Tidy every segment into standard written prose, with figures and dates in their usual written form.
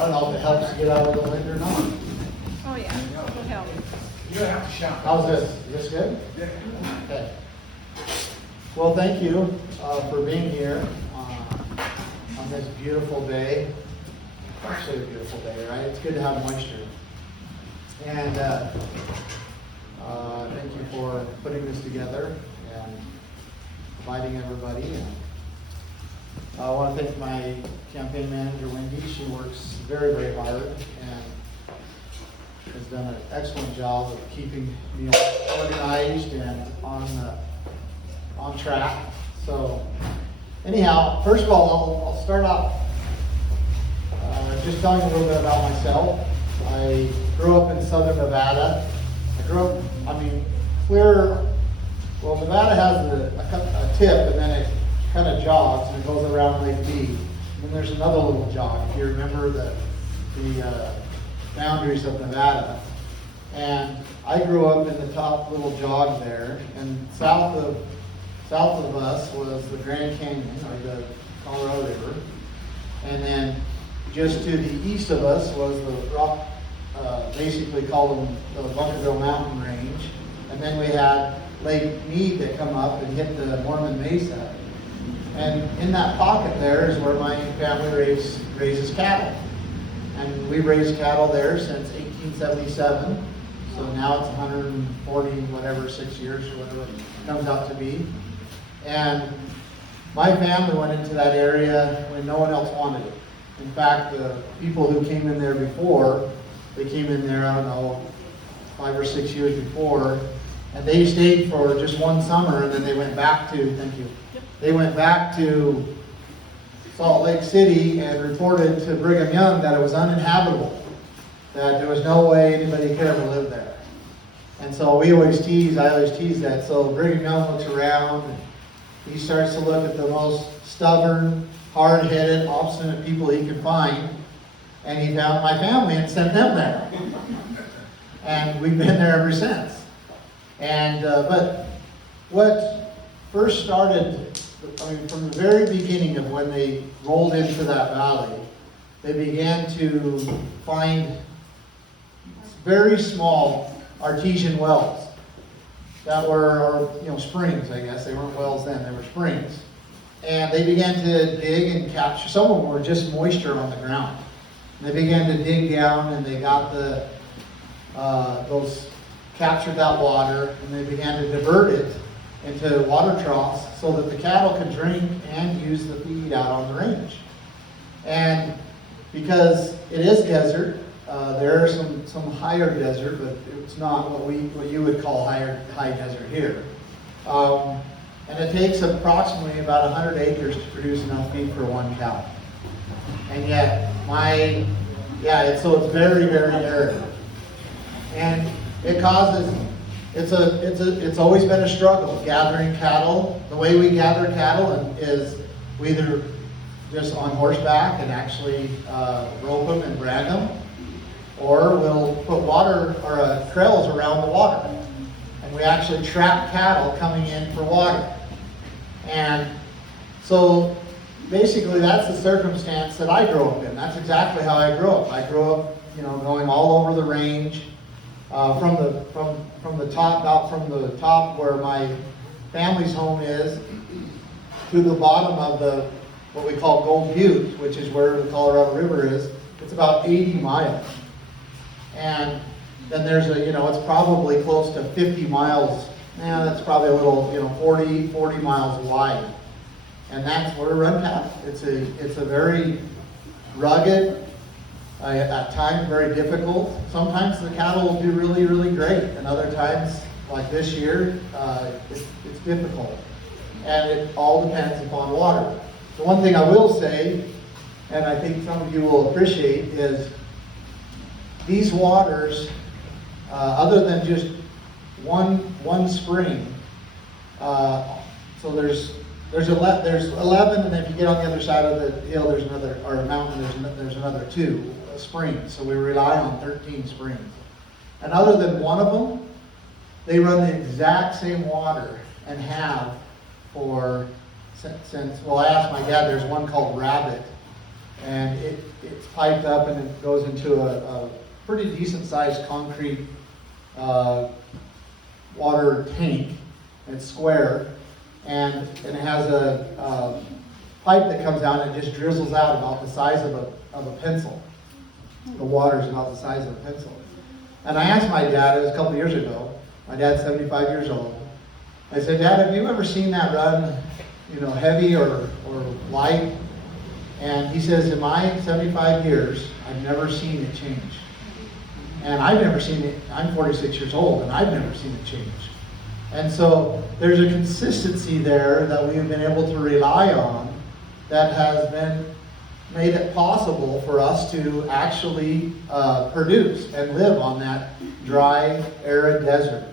don't know if it helps to get out of the wind or not. Oh, yeah, it'll help. You're gonna have to shout. How's this? Is this good? Okay. Well, thank you for being here on this beautiful day. Actually, a beautiful day, right? It's good to have moisture. And thank you for putting this together and inviting everybody. And I want to thank my campaign manager, Wendy. She works very, very hard and has done an excellent job of keeping me organized and on track. So anyhow, first of all, I'll start off just telling you a little bit about myself. I grew up in southern Nevada. Nevada has a tip and then it kind of jogs and it goes around Lake B. And then there's another little jog, if you remember the boundaries of Nevada. And I grew up in the top little jog there, and south of us was the Grand Canyon, or the Colorado River. And then just to the east of us was the rock, basically called them the Bunkerville Mountain Range. And then we had Lake Mead that come up and hit the Mormon Mesa. And in that pocket there is where my family raises cattle. And we've raised cattle there since 1877. So now it's 140, whatever, 6 years or whatever it comes out to be. And my family went into that area when no one else wanted it. In fact, the people who came in there before, they came in there, I don't know, 5 or 6 years before, and they stayed for just one summer, and then they went back to, thank you, they went back to Salt Lake City and reported to Brigham Young that it was uninhabitable, that there was no way anybody could ever live there. And so I always tease that. So Brigham Young looks around, and he starts to look at the most stubborn, hard-headed, obstinate people he could find, and he found my family and sent them there. And we've been there ever since. And but what first started, from the very beginning of when they rolled into that valley, they began to find very small artesian wells that were, or springs, I guess. They weren't wells then, they were springs. And they began to dig and capture. Some of them were just moisture on the ground. And they began to dig down, and they got captured that water, and they began to divert it into water troughs so that the cattle could drink and use the feed out on the range. And because it is desert, there are some higher desert, but it's not what you would call high desert here. And it takes approximately about 100 acres to produce enough feed for one cow. And yet, so it's very, very arid. And it causes, it's always been a struggle gathering cattle. The way we gather cattle is we either just on horseback and actually rope them and brand them, or we'll put water or trails around the water. And we actually trap cattle coming in for water. And so basically that's the circumstance that I grew up in. That's exactly how I grew up. I grew up, going all over the range, from the top where my family's home is, to the bottom of what we call Gold Butte, which is where the Colorado River is. It's about 80 miles. And then there's it's probably close to 50 miles. That's probably a little, 40 miles wide. And that's where we run cattle. It's a very rugged, at times very difficult. Sometimes the cattle will do really, really great. And other times, like this year, it's difficult. And it all depends upon water. The one thing I will say, and I think some of you will appreciate, is these waters, other than just one spring, so there's 11, and if you get on the other side of the hill, there's another, or a mountain, there's another 2 springs. So we rely on 13 springs. And other than one of them, they run the exact same water and have since I asked my dad, there's one called Rabbit, and it's piped up and it goes into a pretty decent sized concrete water tank. It's square, and it has a pipe that comes down and just drizzles out about the size of a pencil. The water is about the size of a pencil. And I asked my dad, it was a couple years ago, my dad's 75 years old, I said, Dad, have you ever seen that run, heavy or light? And he says, in my 75 years, I've never seen it change. And I've never seen it, I'm 46 years old, and I've never seen it change. And so there's a consistency there that we've been able to rely on that has made it possible for us to actually produce and live on that dry, arid desert.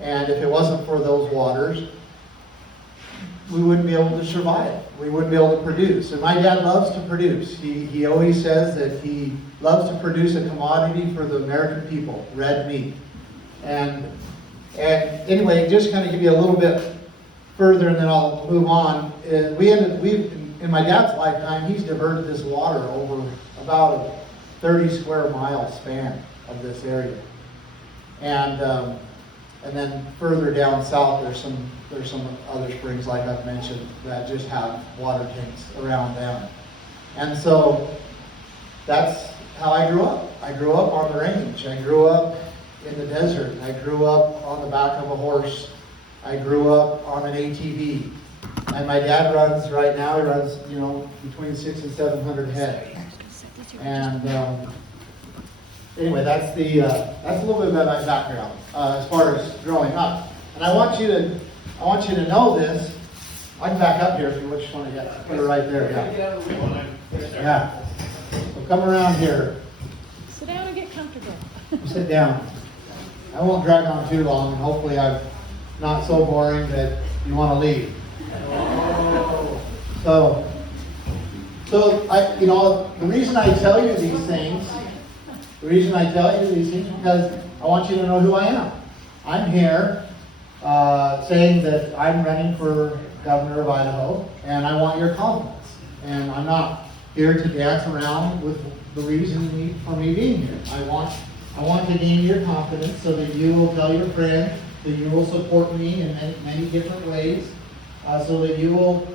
And if it wasn't for those waters, we wouldn't be able to survive. We wouldn't be able to produce. And my dad loves to produce. He always says that he loves to produce a commodity for the American people, red meat. And anyway, just kind of give you a little bit further and then I'll move on. In my dad's lifetime, he's diverted this water over about a 30 square mile span of this area. And then further down south, there's some other springs, like I've mentioned, that just have water tanks around them. And so that's how I grew up. I grew up on the range. I grew up in the desert. I grew up on the back of a horse. I grew up on an ATV. And my dad runs right now, he runs, between 600 and 700 head. And anyway, that's a little bit about my background as far as growing up. And I want you to know this. I can back up here if you just want to put it right there. Yeah. Yeah. So come around here. Sit down and get comfortable. Sit down. I won't drag on too long, and hopefully I'm not so boring that you want to leave. So the reason I tell you these things, because I want you to know who I am. I'm here saying that I'm running for governor of Idaho, and I want your confidence. And I'm not here to dance around with the reason for me being here. I want to gain your confidence so that you will tell your friends that you will support me in many different ways, so that you will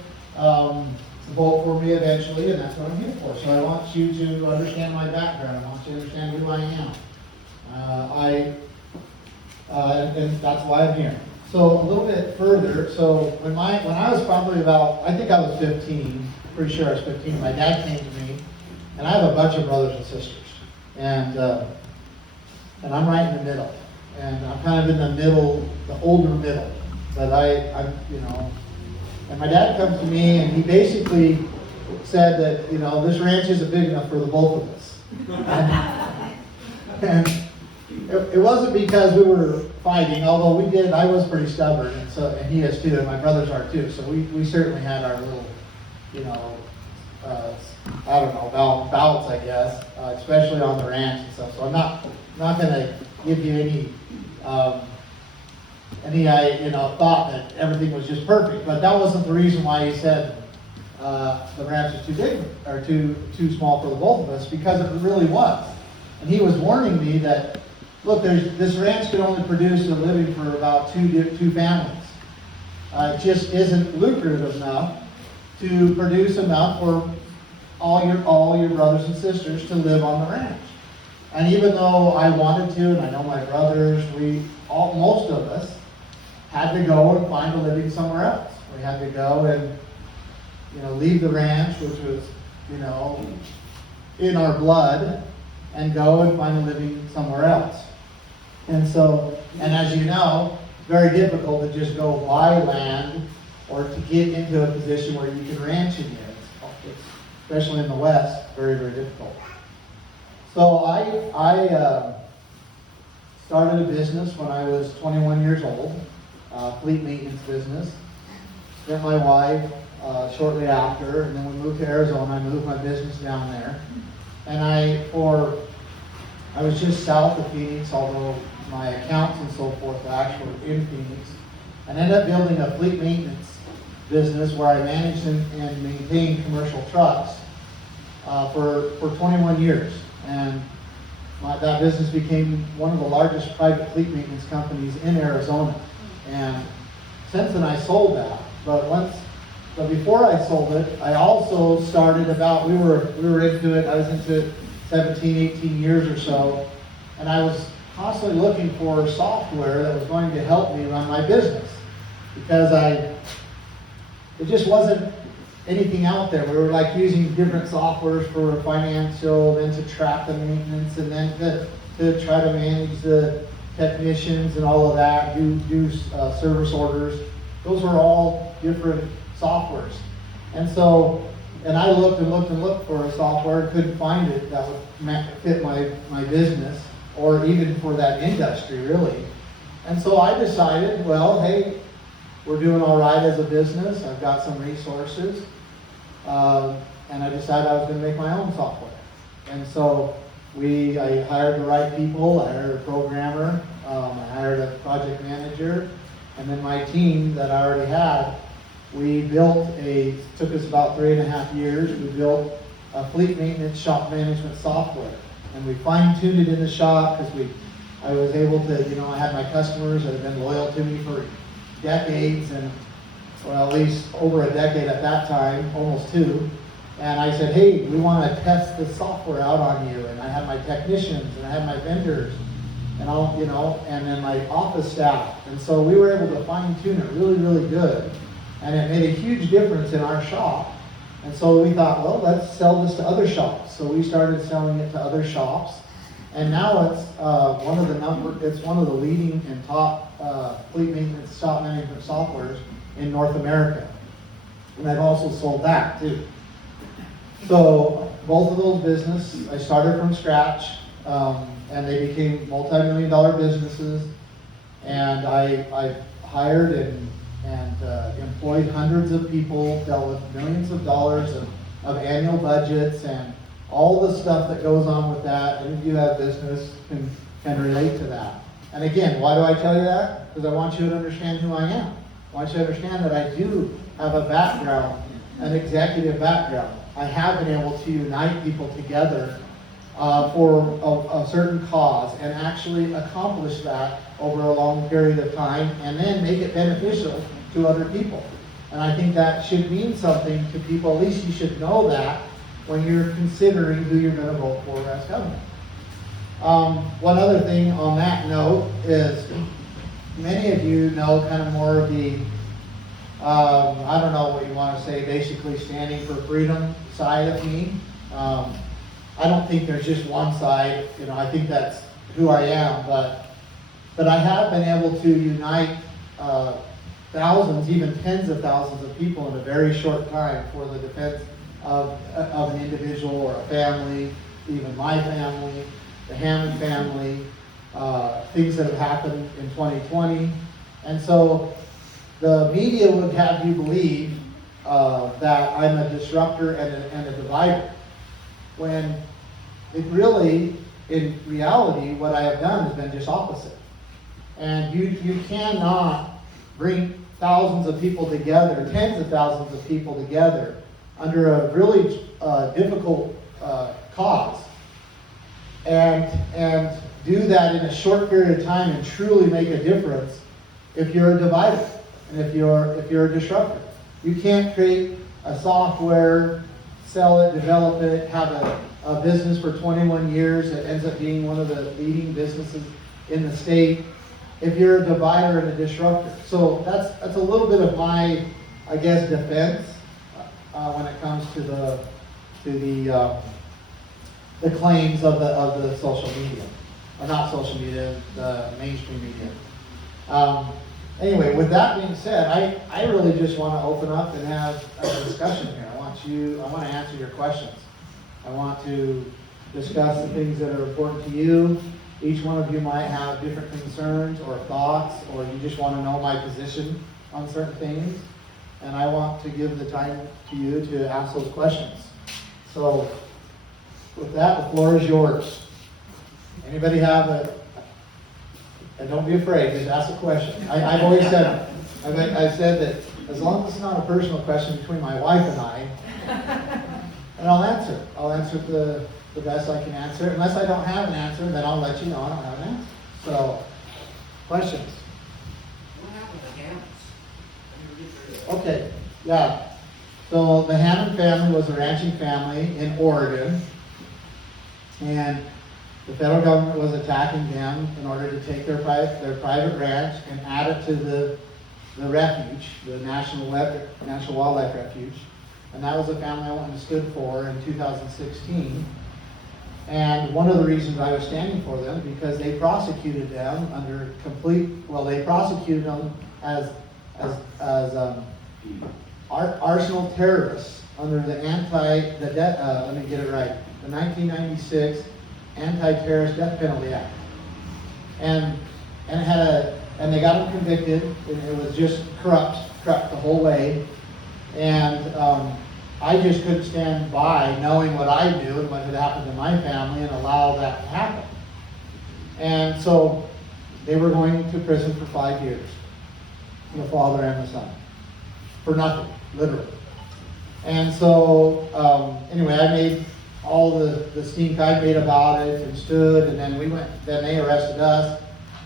vote for me eventually, and that's what I'm here for. So I want you to understand my background. I want you to understand who I am. And that's why I'm here. So a little bit further, so when I was probably about, I think I was 15, pretty sure I was 15, my dad came to me, and I have a bunch of brothers and sisters. And I'm right in the middle. And I'm kind of in the middle, the older middle. But I'm and my dad comes to me and he basically said that, this ranch isn't big enough for the both of us. And it wasn't because we were fighting, although we did. I was pretty stubborn, and he is too, and my brothers are too. So we certainly had our little, bouts, I guess, especially on the ranch and stuff. So I'm not going to give you any thought that everything was just perfect. But that wasn't the reason why he said the ranch is too big or too small for the both of us, because it really was. And he was warning me that, look, this ranch can only produce a living for about two families. It just isn't lucrative enough to produce enough for all your brothers and sisters to live on the ranch. And even though I wanted to, and I know my brothers, most of us had to go and find a living somewhere else. We had to go and leave the ranch, which was in our blood, and go and find a living somewhere else. And as you know, it's very difficult to just go buy land or to get into a position where you can ranch again. It's, especially in the West, very, very difficult. So I started a business when I was 21 years old, fleet maintenance business. Met my wife shortly after, and then we moved to Arizona. I moved my business down there. And I was just south of Phoenix, although my accounts and so forth were actually in Phoenix. And ended up building a fleet maintenance business where I managed and maintained commercial trucks. for 21 years. And that business became one of the largest private fleet maintenance companies in Arizona. And since then I sold that. But before I sold it, I also started we were into it, I was into it 17, 18 years or so. And I was constantly looking for software that was going to help me run my business. Because it just wasn't anything out there. We were like using different softwares for financial, then to track the maintenance, and then to try to manage the technicians and all of that, do service orders. Those were all different softwares. And I looked and looked and looked for a software, couldn't find it that would fit my business, or even for that industry, really. And so I decided, well, hey, we're doing all right as a business. I've got some resources. And I decided I was going to make my own software. And so I hired the right people. I hired a programmer. I hired a project manager. And then my team that I already had, took us about 3.5 years. We built a fleet maintenance shop management software. And we fine-tuned it in the shop because I was able to, I had my customers that have been loyal to me for decades, and well, at least over a decade at that time, almost 2. And I said, hey, we want to test this software out on you. And I had my technicians, and I had my vendors, and and then my office staff. And so we were able to fine tune it really, really good. And it made a huge difference in our shop. And so we thought, well, let's sell this to other shops. So we started selling it to other shops. And now it's one of the leading and top fleet maintenance shop management softwares in North America. And I've also sold that too. So both of those businesses, I started from scratch, and they became multi-million-dollar businesses. And I hired and employed hundreds of people, dealt with millions of dollars of annual budgets, and all the stuff that goes on with that. Any of you have business can relate to that. And again, why do I tell you that? Because I want you to understand who I am. I want you to understand that I do have a background, an executive background. I have been able to unite people together for a certain cause and actually accomplish that over a long period of time, and then make it beneficial to other people. And I think that should mean something to people. At least you should know that when you're considering who you're going to vote for as governor. One other thing on that note is, many of you know kind of more of the, I don't know what you want to say, basically standing for freedom side of me. I don't think there's just one side. I think that's who I am, but I have been able to unite thousands, even tens of thousands of people in a very short time for the defense of an individual or a family, even my family, the Hammond family, things that have happened in 2020. And so the media would have you believe that I'm a disruptor and a divider, when it really, in reality, what I have done has been just opposite. And you cannot bring thousands of people together, tens of thousands of people together, under a really difficult cause, and do that in a short period of time and truly make a difference if you're a divider and if you're a disruptor. You can't create a software, sell it, develop it, have a business for 21 years that ends up being one of the leading businesses in the state if you're a divider and a disruptor. So that's a little bit of my, I guess, defense when it comes to the claims of the social media, or not social media, the mainstream media. Anyway, with that being said, I really just want to open up and have a discussion here. I want to answer your questions. I want to discuss the things that are important to you. Each one of you might have different concerns or thoughts, or you just want to know my position on certain things. And I want to give the time to you to ask those questions. So, with that, the floor is yours. Anybody have and don't be afraid, just ask a question. I've always said, I've said that as long as it's not a personal question between my wife and I, And I'll answer. I'll answer the best I can answer. Unless I don't have an answer, then I'll let you know I don't have an answer. So, questions? What happened to Hammonds? Okay, yeah. So the Hammond family was a ranching family in Oregon. And the federal government was attacking them in order to take their private ranch and add it to the refuge, the National Wildlife Refuge. And that was the family I went and stood for in 2016. And one of the reasons I was standing for them, because they prosecuted them under they prosecuted them as arsenal terrorists under the 1996 Anti-Terrorist Death Penalty Act. And they got them convicted, and it was just corrupt the whole way. And I just couldn't stand by knowing what I knew and what had happened to my family and allow that to happen. And so they were going to prison for 5 years, the father and the son, for nothing, literally. And so anyway, I made all the stink I made about it and stood, and then they arrested us.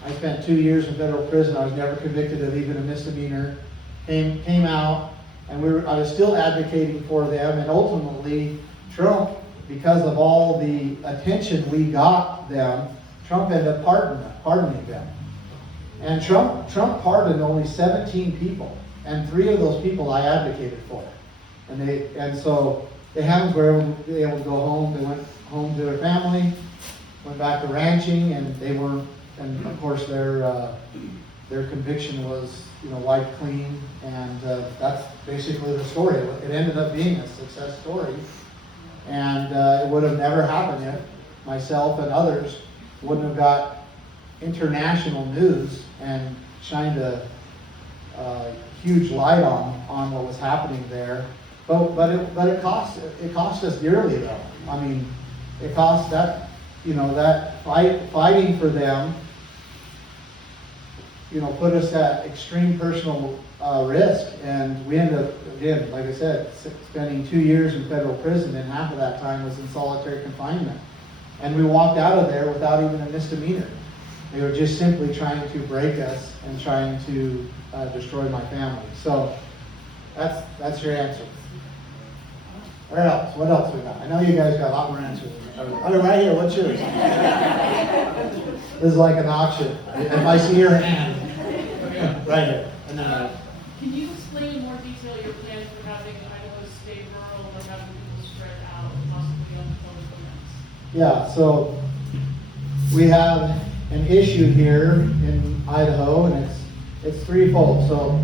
I spent 2 years in federal prison. I was never convicted of even a misdemeanor. Came out. And I was still advocating for them, and ultimately, Trump, because of all the attention we got them, Trump ended up pardoning them. And Trump pardoned only 17 people, and 3 of those people I advocated for. And so the Hammonds were able to go home. They went home to their family, went back to ranching, and and of course their conviction was wiped clean, and that's basically the story. It ended up being a success story, and it would have never happened if myself and others wouldn't have got international news and shined a huge light on what was happening there. But it cost us dearly, though. I mean, it cost that fighting for them. Put us at extreme personal risk, and we ended up, again, like I said, spending 2 years in federal prison, and half of that time was in solitary confinement. And we walked out of there without even a misdemeanor. They were just simply trying to break us and trying to destroy my family. So that's your answer. Where else? What else we got? I know you guys got a lot more answers. Oh, right here. What's yours? This is like an auction. If I see your hand, right here. And then, can you explain in more detail your plans for having Idaho stay rural or having people spread out, possibly on public lands? yeah, so we have an issue here in Idaho, and it's threefold. So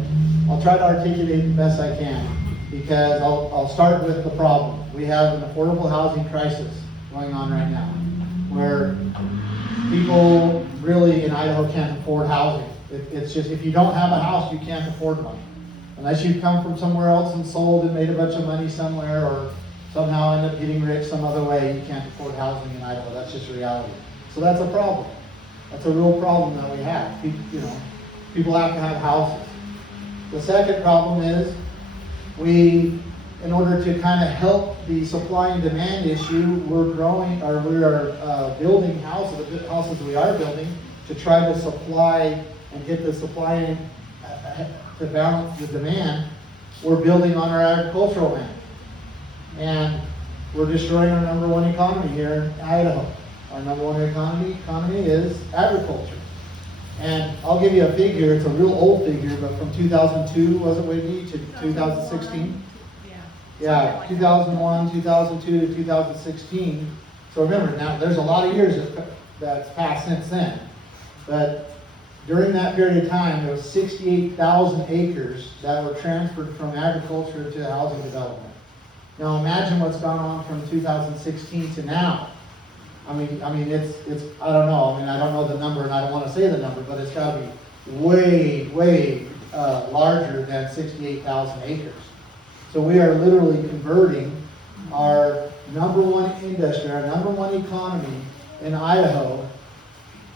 I'll try to articulate the best I can, because I'll start with the problem. We have an affordable housing crisis going on right now, where people really in Idaho can't afford housing. It's just, if you don't have a house, you can't afford one. Unless you come from somewhere else and sold and made a bunch of money somewhere, or somehow end up getting rich some other way, you can't afford housing in Idaho. That's just reality. So that's a problem. That's a real problem that we have. People have to have houses. The second problem is in order to kind of help the supply and demand issue, we are building houses. The houses we are building to try to supply and get the supply to balance the demand. We're building on our agricultural land, and we're destroying our number one economy here in Idaho. Our number one economy is agriculture. And I'll give you a figure. It's a real old figure, but from 2002, was it, Whitney, to 2016? Yeah, 2001, 2002 to 2016. So remember, now there's a lot of years that's passed since then. But during that period of time, there was 68,000 acres that were transferred from agriculture to housing development. Now imagine what's gone on from 2016 to now. I mean, it's I don't know. I don't know the number, and I don't want to say the number, but it's got to be way larger than 68,000 acres. So we are literally converting our number one industry, our number one economy in Idaho,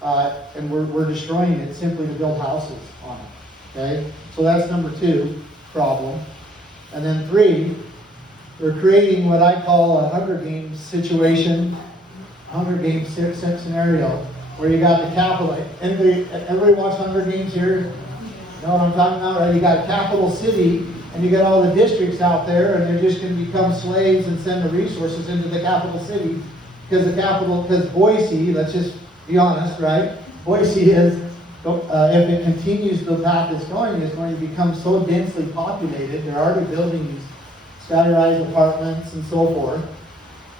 and we're destroying it simply to build houses on it. Okay, so that's number 2 problem. And then 3 we're creating what I call a Hunger Games situation, Hunger Games scenario, where you got the capital. Everybody watch Hunger Games here? Know what I'm talking about, right? You got capital city, and you got all the districts out there, and they're just going to become slaves and send the resources into the capital city, because Boise, let's just be honest, right? Boise is, if it continues the path it's going, is going to become so densely populated. They're already building these standardized apartments and so forth,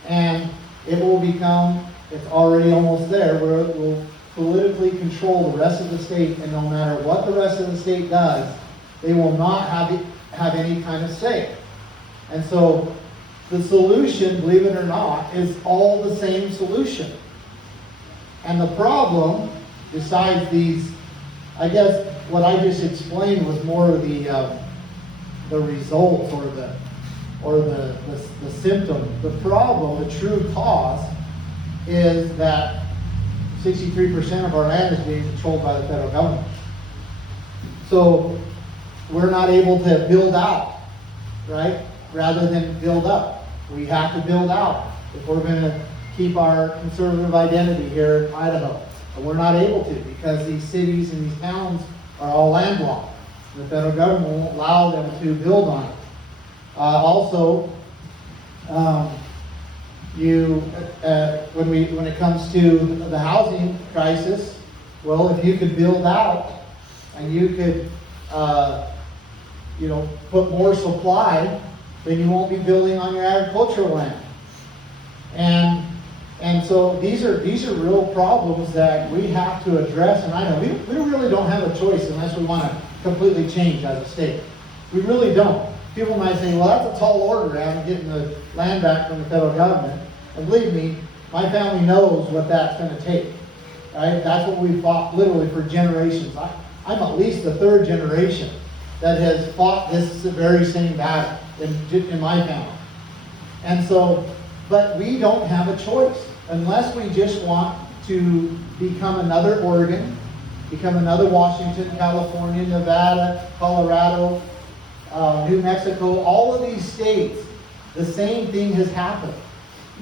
and it will become, it's already almost there, where it will politically control the rest of the state, and no matter what the rest of the state does, they will not have any kind of say. And so the solution, believe it or not, is all the same solution. And the problem, besides these, I guess what I just explained was more of the result or the symptom. The problem, the true cause, is that 63% of our land is being controlled by the federal government. So we're not able to build out, right? Rather than build up. We have to build out if we're going to keep our conservative identity here in Idaho. And we're not able to, because these cities and these towns are all landlocked. The federal government won't allow them to build on it. When it comes to the housing crisis, well, if you could build out and you could, put more supply, then you won't be building on your agricultural land. And so these are real problems that we have to address. And I know we really don't have a choice unless we want to completely change as a state. We really don't. People might say, well, that's a tall order, Adam, getting the land back from the federal government. And believe me, my family knows what that's going to take. Right? That's what we fought literally for generations. I'm at least the third generation that has fought this very same battle in my family. And so, but we don't have a choice unless we just want to become another Oregon, become another Washington, California, Nevada, Colorado, New Mexico, all of these states. The same thing has happened,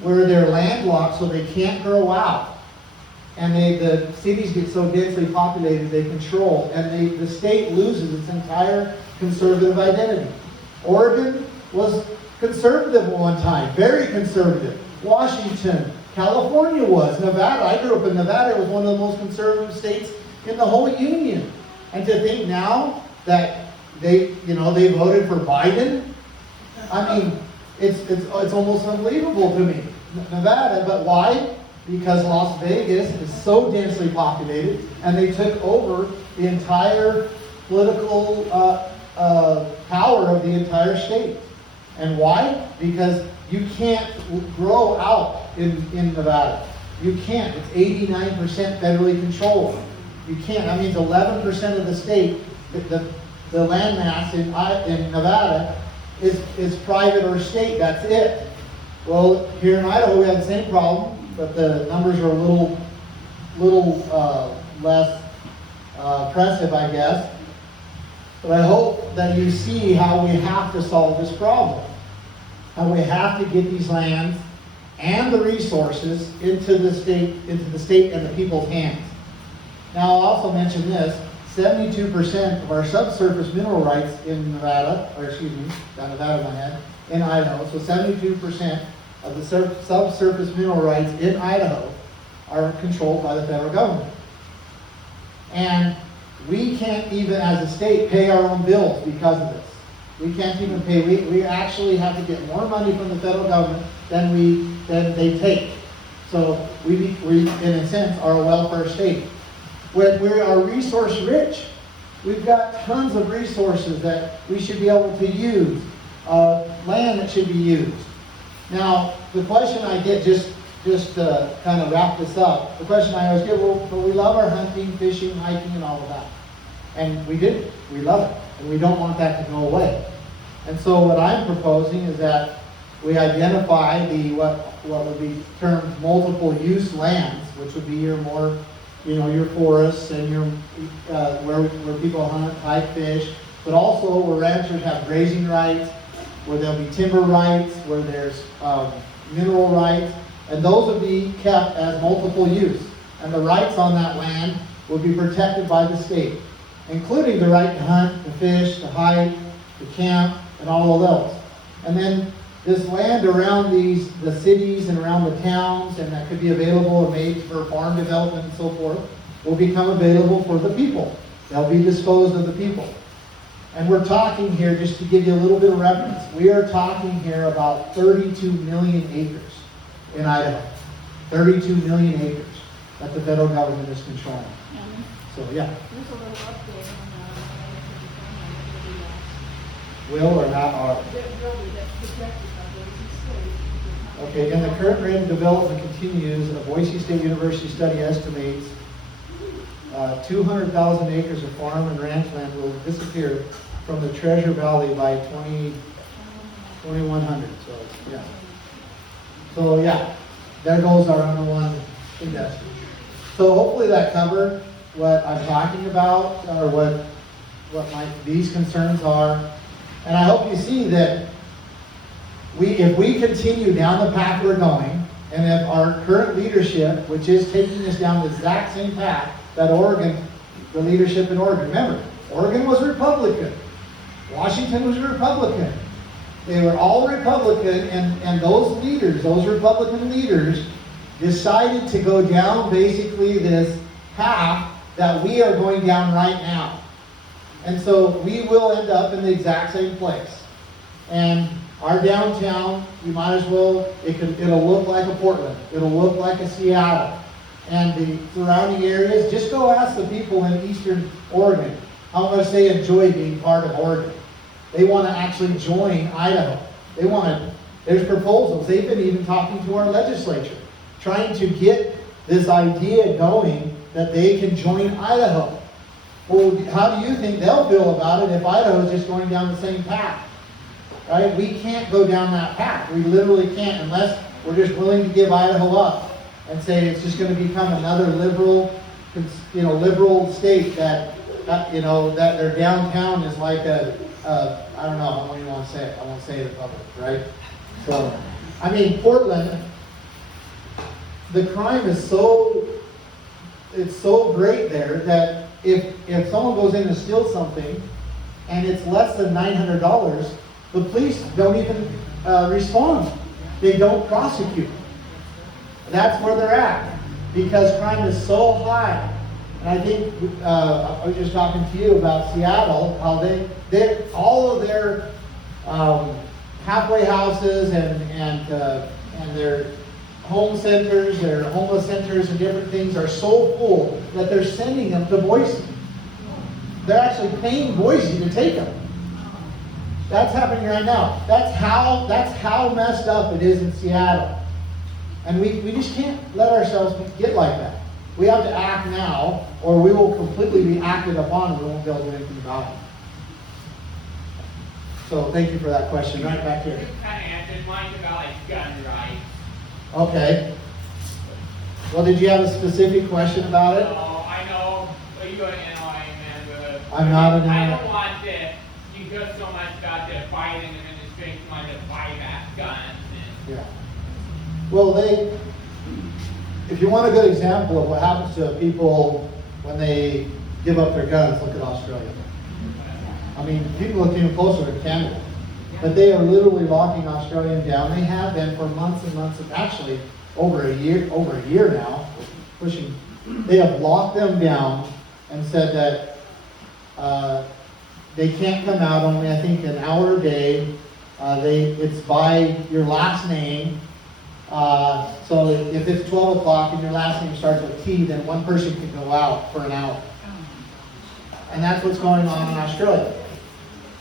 where they're landlocked so they can't grow out. And the cities get so densely populated they control, and the state loses its entire conservative identity. Oregon was conservative at one time, very conservative. Washington, California was. Nevada, I grew up in Nevada, it was one of the most conservative states in the whole union. And to think now that they voted for Biden, I mean, it's almost unbelievable to me. Nevada, but why? Because Las Vegas is so densely populated, and they took over the entire political power of the entire state. And why? Because you can't grow out in Nevada. You can't. It's 89% federally controlled. You can't. That means 11% of the state, the landmass in Nevada, is private or state. That's it. Well, here in Idaho, we have the same problem, but the numbers are a little less impressive, I guess. But I hope that you see how we have to solve this problem. How we have to get these lands and the resources into the state and the people's hands. Now, I'll also mention this. 72% of our subsurface mineral rights in Nevada, got Nevada in my head, in Idaho, so 72% of the subsurface mineral rights in Idaho are controlled by the federal government. And we can't even, as a state, pay our own bills because of this. We can't even pay. We actually have to get more money from the federal government than they take. So we in a sense, are a welfare state. When we are resource rich, we've got tons of resources that we should be able to use, land that should be used. Now, the question I get, just to kind of wrap this up, the question I always get, well, we love our hunting, fishing, hiking, and all of that. And we do. We love it. And we don't want that to go away. And so what I'm proposing is that we identify what would be termed multiple use lands, which would be your more, your forests and your where people hunt, hike, fish, but also where ranchers have grazing rights, where there'll be timber rights, where there's mineral rights, and those would be kept as multiple use. And the rights on that land would be protected by the state, including the right to hunt, to fish, to hike, to camp, and all of those. And then this land around the cities and around the towns, and that could be available and made for farm development and so forth, will become available for the people. They'll be disposed of the people. And we're talking here, just to give you a little bit of reference, we are talking here about 32 million acres in Idaho. 32 million acres that the federal government is controlling. So yeah. There's a little update on Will or not, or that building that's protected by Boise State. okay, and the current rate of development continues. A Boise State University study estimates 200,000 acres of farm and ranch land will disappear from the Treasure Valley by 2100. So yeah, there goes our number one industry. So hopefully that covered what I'm talking about, or what these concerns are. And I hope you see that if we continue down the path we're going, and if our current leadership, which is taking us down the exact same path that Oregon, the leadership in Oregon, remember, Oregon was Republican, Washington was Republican. They were all Republican, and those leaders, those Republican leaders, decided to go down basically this path that we are going down right now. And so we will end up in the exact same place. And our downtown, you might as well, it'll look like a Portland. It'll look like a Seattle. And the surrounding areas, just go ask the people in eastern Oregon how much they enjoy being part of Oregon. They want to actually join Idaho. There's proposals. They've been even talking to our legislature, trying to get this idea going that they can join Idaho. Well, how do you think they'll feel about it if Idaho is just going down the same path? Right? We can't go down that path. We literally can't, unless we're just willing to give Idaho up and say it's just going to become another liberal state that their downtown is like I don't know, I don't even want to say it. I won't say it in public, right? So, I mean, Portland, the crime is it's so great there that if someone goes in and steals something and it's less than $900, the police don't even respond. They don't prosecute. That's where they're at, because crime is so high. And I think I was just talking to you about Seattle, how they all of their halfway houses and their home centers, their homeless centers and different things are so full that they're sending them to Boise. They're actually paying Boise to take them. That's happening right now. That's how messed up it is in Seattle. And we just can't let ourselves get like that. We have to act now, or we will completely be acted upon and we won't be able to do anything about it. So thank you for that question. Right back here. You kind of answered mine about like gun rights. Okay. Well, did you have a specific question about it? So I know, but you're going to NIMN, but I'm not an I NIMN. don't want to, you go so much about the Biden administration wanting to buy back guns. Yeah. Well, if you want a good example of what happens to people when they give up their guns, look at Australia. I mean, people look even closer to Canada. But they are literally locking Australians down. They have been for months and months, actually over a year now, pushing. They have locked them down and said that they can't come out only, I think, an hour a day. It's by your last name. So if it's 12 o'clock and your last name starts with T, then one person can go out for an hour. And that's what's going on in Australia.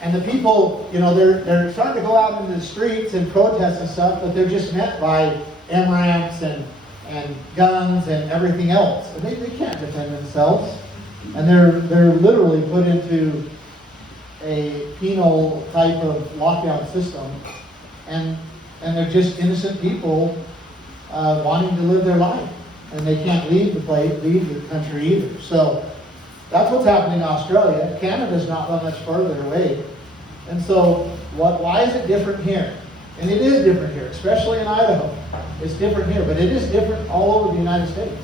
And the people, they're starting to go out into the streets and protest and stuff, but they're just met by MRAPs and guns and everything else. And they can't defend themselves. And they're literally put into a penal type of lockdown system. And they're just innocent people wanting to live their life. And they can't leave the country either. So that's what's happening in Australia. Canada's not that much further away. And so why is it different here? And it is different here, especially in Idaho. It's different here, but it is different all over the United States,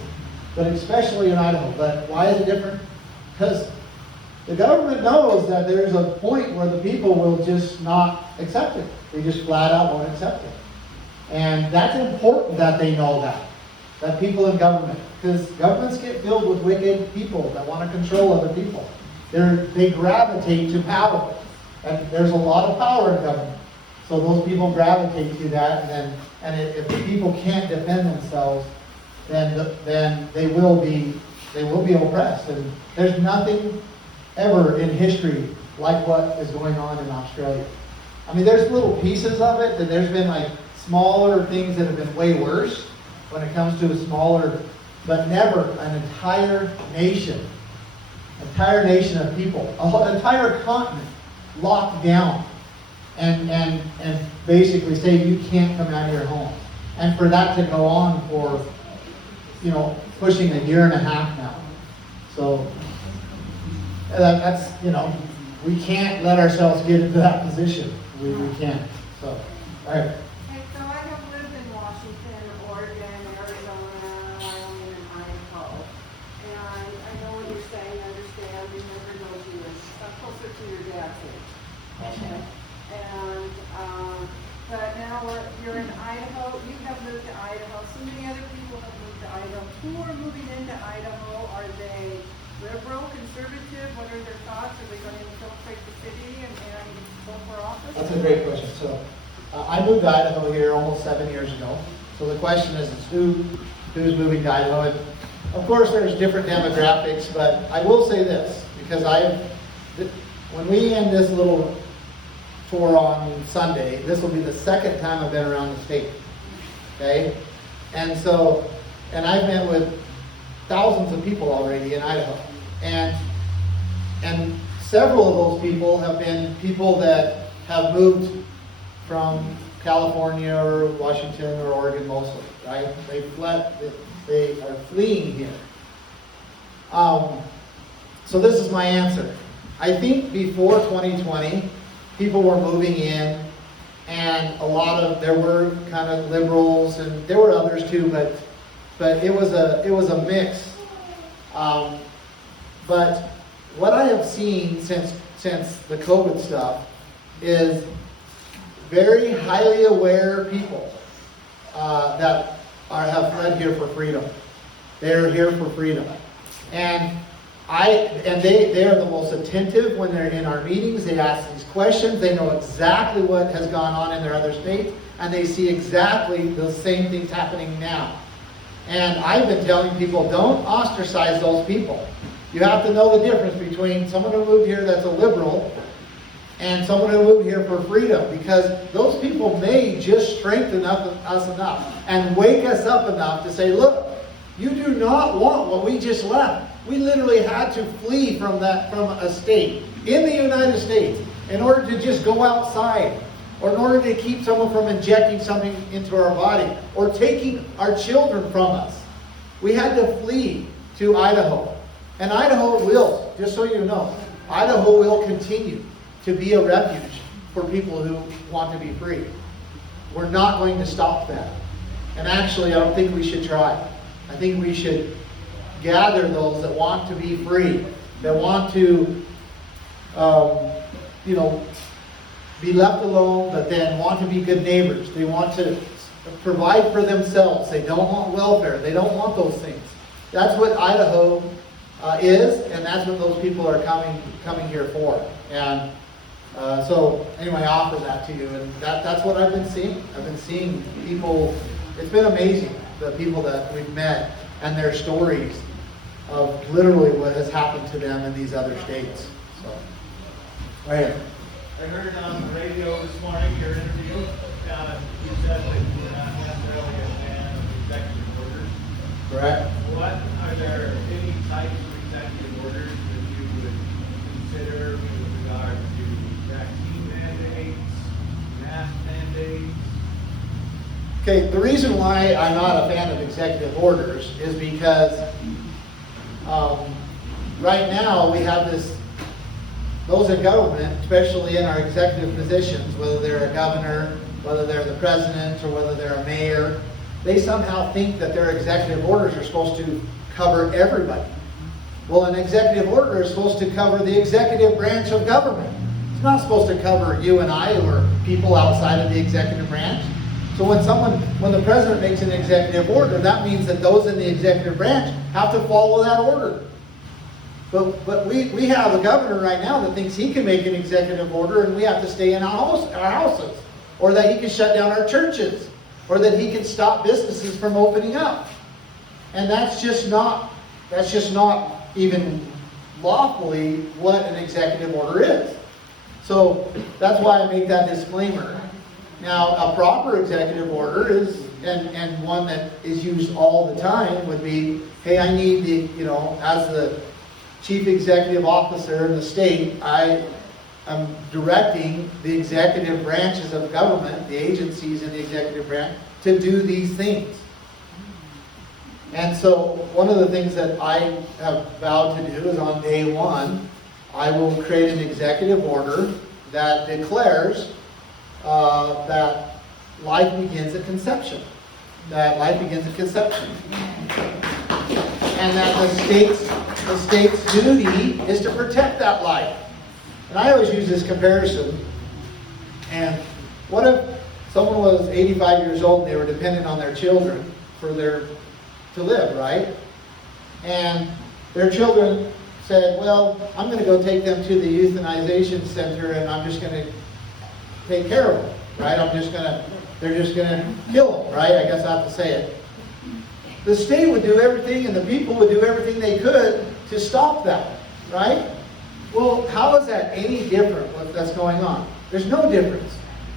but especially in Idaho. But why is it different? Because the government knows that there's a point where the people will just not accept it. They just flat out won't accept it. And that's important that they know that people in government, because governments get filled with wicked people that want to control other people. They gravitate to power, and there's a lot of power in government. So those people gravitate to that, and if the people can't defend themselves, then they will be oppressed. And there's nothing ever in history like what is going on in Australia. I mean, there's little pieces of it, and there's been like smaller things that have been way worse when it comes to a smaller, but never an entire nation of people, an entire continent locked down and basically say you can't come out of your home. And for that to go on for, pushing a year and a half now. So that's, we can't let ourselves get into that position. We can't. So, all right. Okay, so I have lived in Washington, Oregon, Arizona, Wyoming, and Idaho. And I know what you're saying, understand, you never know Jewish. I'm closer to your dad's age. Okay. And, but now you're in Idaho, you have moved to Idaho, so many other people have moved to Idaho. Who are moving into Idaho? Are they liberal, conservative? What are their thoughts? Are they going to infiltrate the city and go for office? That's a great question. So, I moved to Idaho here almost 7 years ago. So the question is who's moving to Idaho? And of course, there's different demographics, but I will say this, because when we end this little tour on Sunday, this will be the second time I've been around the state. Okay? And I've met with thousands of people already in Idaho. And several of those people have been people that have moved from California or Washington or Oregon mostly, right? They are fleeing here. So this is my answer. I think before 2020, people were moving in, and there were kind of liberals, and there were others too, but it was a mix. But what I have seen since the COVID stuff is very highly aware people that have fled here for freedom. They're here for freedom, and they are the most attentive when they're in our meetings. They ask these questions. They know exactly what has gone on in their other states, and they see exactly the same things happening now. And I've been telling people, don't ostracize those people. You have to know the difference between someone who moved here that's a liberal and someone who moved here for freedom, because those people may just strengthen us enough and wake us up enough to say, look, you do not want what we just left. We literally had to flee from a state in the United States in order to just go outside, or in order to keep someone from injecting something into our body or taking our children from us. We had to flee to Idaho. And Idaho will, just so you know, Idaho will continue to be a refuge for people who want to be free. We're not going to stop that. And actually, I don't think we should try. I think we should gather those that want to be free, that want to, be left alone, but then want to be good neighbors. They want to provide for themselves. They don't want welfare. They don't want those things. That's what Idaho is, and that's what those people are coming here for. And so anyway, I offer that to you, and that's what I've been seeing. I've been seeing people. It's been amazing, the people that we've met and their stories of literally what has happened to them in these other states. So, right. I heard on the radio this morning, your interview, you said that you're not necessarily a fan of executive orders. Correct. Are there any types of executive orders that you would consider with regard to vaccine mandates, mask mandates? Okay, the reason why I'm not a fan of executive orders is because right now we have this those in government, especially in our executive positions, whether they're a governor, whether they're the president, or whether they're a mayor, they somehow think that their executive orders are supposed to cover everybody. Well, an executive order is supposed to cover the executive branch of government. It's not supposed to cover you and I, who are people outside of the executive branch. So when the president makes an executive order, that means that those in the executive branch have to follow that order. But we have a governor right now that thinks he can make an executive order and we have to stay in our houses, or that he can shut down our churches, or that he can stop businesses from opening up. And that's just not even lawfully what an executive order is. So that's why I make that disclaimer. Now, a proper executive order is, and one that is used all the time would be, hey, I need as the chief executive officer in the state, I am directing the executive branches of government, the agencies in the executive branch, to do these things. And so one of the things that I have vowed to do is on day one, I will create an executive order that declares that life begins at conception. That life begins at conception. And that the state's duty is to protect that life. And I always use this comparison. And what if someone was 85 years old and they were dependent on their children to live, right? And their children said, well, I'm going to go take them to the euthanization center and I'm just going to take care of them, right? They're just going to kill them, right? I guess I have to say it. The state would do everything and the people would do everything they could to stop that, right? Well, how is that any different what that's going on? There's no difference.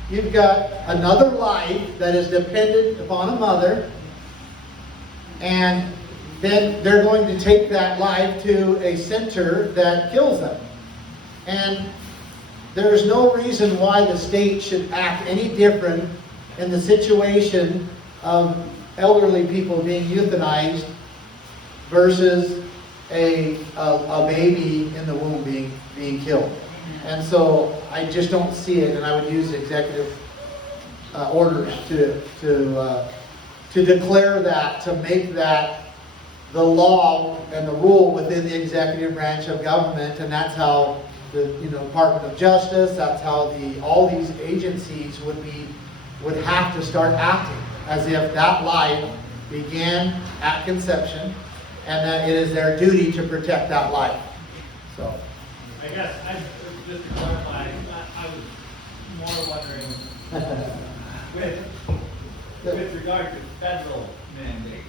You've got another life that is dependent upon a mother, and then they're going to take that life to a center that kills them. And there's no reason why the state should act any different in the situation of elderly people being euthanized versus a baby in the womb being killed. And so I just don't see it, and I would use executive orders to declare that, to make that the law and the rule within the executive branch of government. And that's how the Department of Justice, that's how all these agencies would have to start acting as if that life began at conception and that it is their duty to protect that life. So I guess, just to clarify, I was more wondering, with regard to federal mandates,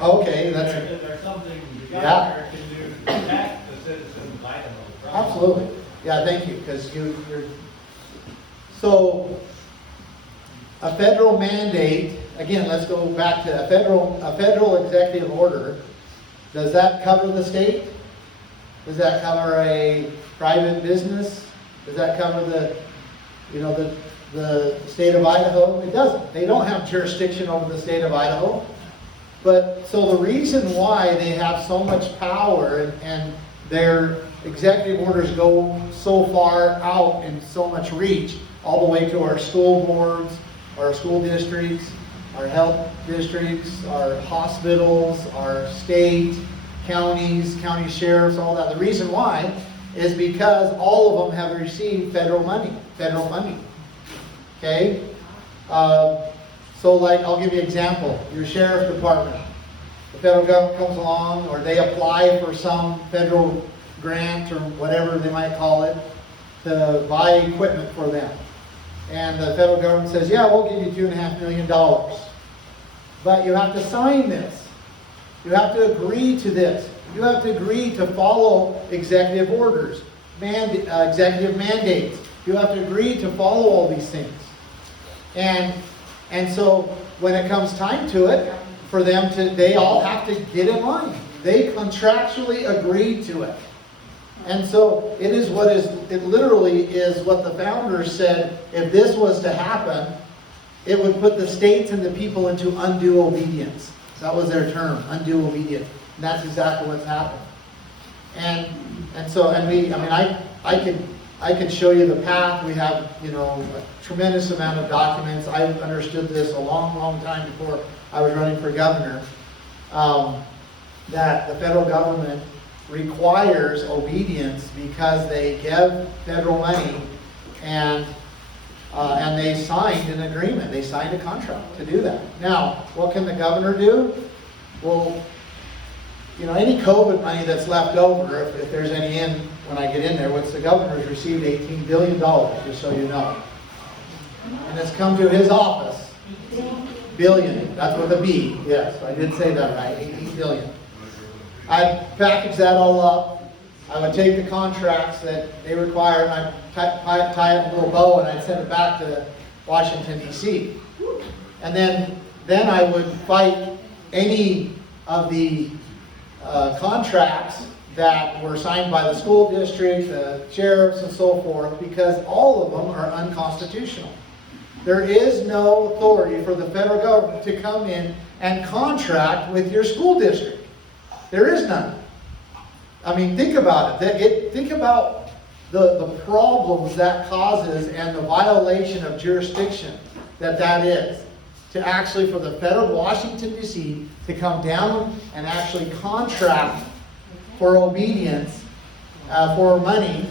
Okay, is there something the Yeah. governor can do to protect the citizens of Idaho from? absolutely. Yeah, thank you, because you're... So, a federal mandate, again, let's go back to a federal executive order. Does that cover the state? Does that cover a private business? Does that cover the state of Idaho? It doesn't. They don't have jurisdiction over the state of Idaho. But so the reason why they have so much power and their executive orders go so far out and so much reach, all the way to our school boards, our school districts, our health districts, our hospitals, our state, counties, county sheriffs, all that. The reason why is because all of them have received federal funding. Okay? So like, I'll give you an example. Your sheriff's department. The federal government comes along, or they apply for some federal grant or whatever they might call it, to buy equipment for them. And the federal government says, yeah, we'll give you $2.5 million. But you have to sign this. You have to agree to this. You have to agree to follow executive orders, executive mandates. You have to agree to follow all these things. And so when it comes time to it, for them they all have to get in line. They contractually agree to it. And so it literally is what the founders said, if this was to happen, it would put the states and the people into undue obedience. That was their term, undue obedience. And that's exactly what's happened. And so, I mean, I could show you the path. We have, a tremendous amount of documents. I understood this a long, long time before I was running for governor, that the federal government requires obedience because they give federal money and they signed an agreement. They signed a contract to do that. Now, what can the governor do? Well, any COVID money that's left over, if there's any in when I get in there, which the governor's received $18 billion, just so you know. And it's come to his office. Billion, that's with a B, yes, I did say that right, 18 billion. I'd package that all up. I would take the contracts that they require, and I'd tie it in a little bow, and I'd send it back to Washington, D.C. And then I would fight any of the contracts that were signed by the school district, the sheriffs, and so forth, because all of them are unconstitutional. There is no authority for the federal government to come in and contract with your school district. There is none. I mean, think about it. Think about the problems that causes and the violation of jurisdiction that is. To actually, for the federal Washington, D.C., to come down and actually contract for obedience, for money,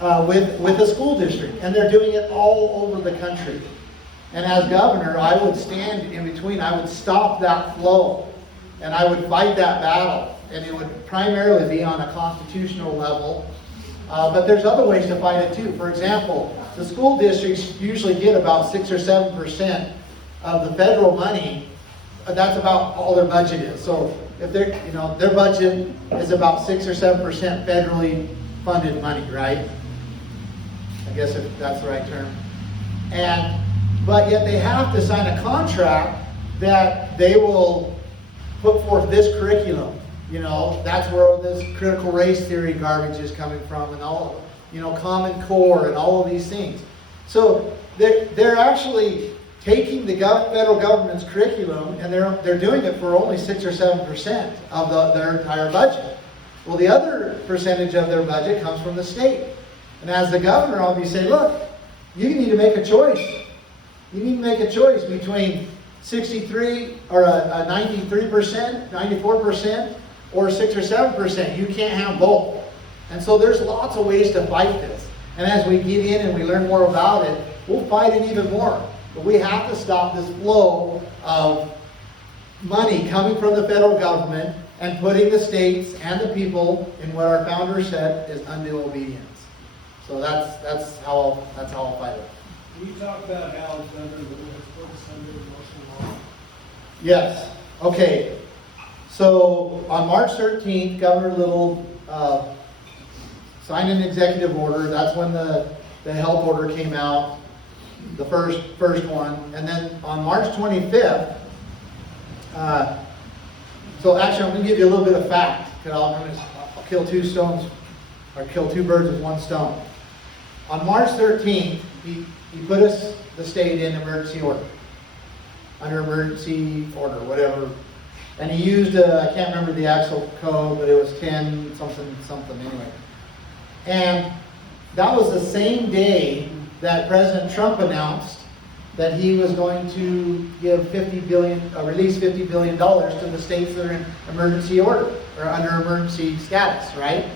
with a school district. And they're doing it all over the country. And as governor, I would stand in between. I would stop that flow. And I would fight that battle. And it would primarily be on a constitutional level. But there's other ways to fight it too. For example, the school districts usually get about 6 or 7% of the federal money. That's about all their budget is. So if their budget is about 6 or 7% federally funded money, right? I guess if that's the right term. But yet they have to sign a contract that they will put forth this curriculum. That's where this critical race theory garbage is coming from, and all, Common Core and all of these things. So they're actually taking the federal government's curriculum, and they're doing it for only 6 or 7% of their entire budget. Well, the other percentage of their budget comes from the state. And as the governor, I'll be saying, look, you need to make a choice. You need to make a choice between 63 or a 93%, 94%, or 6 or 7%. You can't have both. And so there's lots of ways to fight this. And as we get in and we learn more about it, we'll fight it even more. But we have to stop this flow of money coming from the federal government and putting the states and the people in what our founder said is undue obedience. So that's how I'll fight it. Can you talk about how Governor Little has put us under emotional law? Yes. Okay. So on March 13th, Governor Little signed an executive order. That's when the health order came out, the first one. And then on March 25th, so actually I'm going to give you a little bit of fact, because I'll kill two birds with one stone. On March 13th, he put the state in emergency order, under emergency order, whatever. And he used, I can't remember the actual code, but it was 10 something anyway. And that was the same day that President Trump announced that he was going to give release $50 billion to the states that are in emergency order, or under emergency status, right?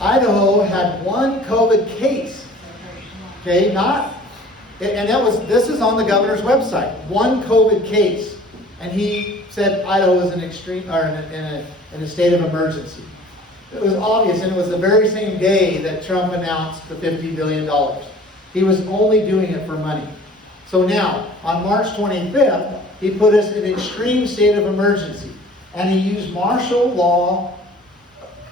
Idaho had one COVID case, okay, this is on the governor's website, one COVID case. And he said Idaho was in a state of emergency. It was obvious, and it was the very same day that Trump announced the $50 billion. He was only doing it for money. So now, on March 25th, he put us in an extreme state of emergency. And he used martial law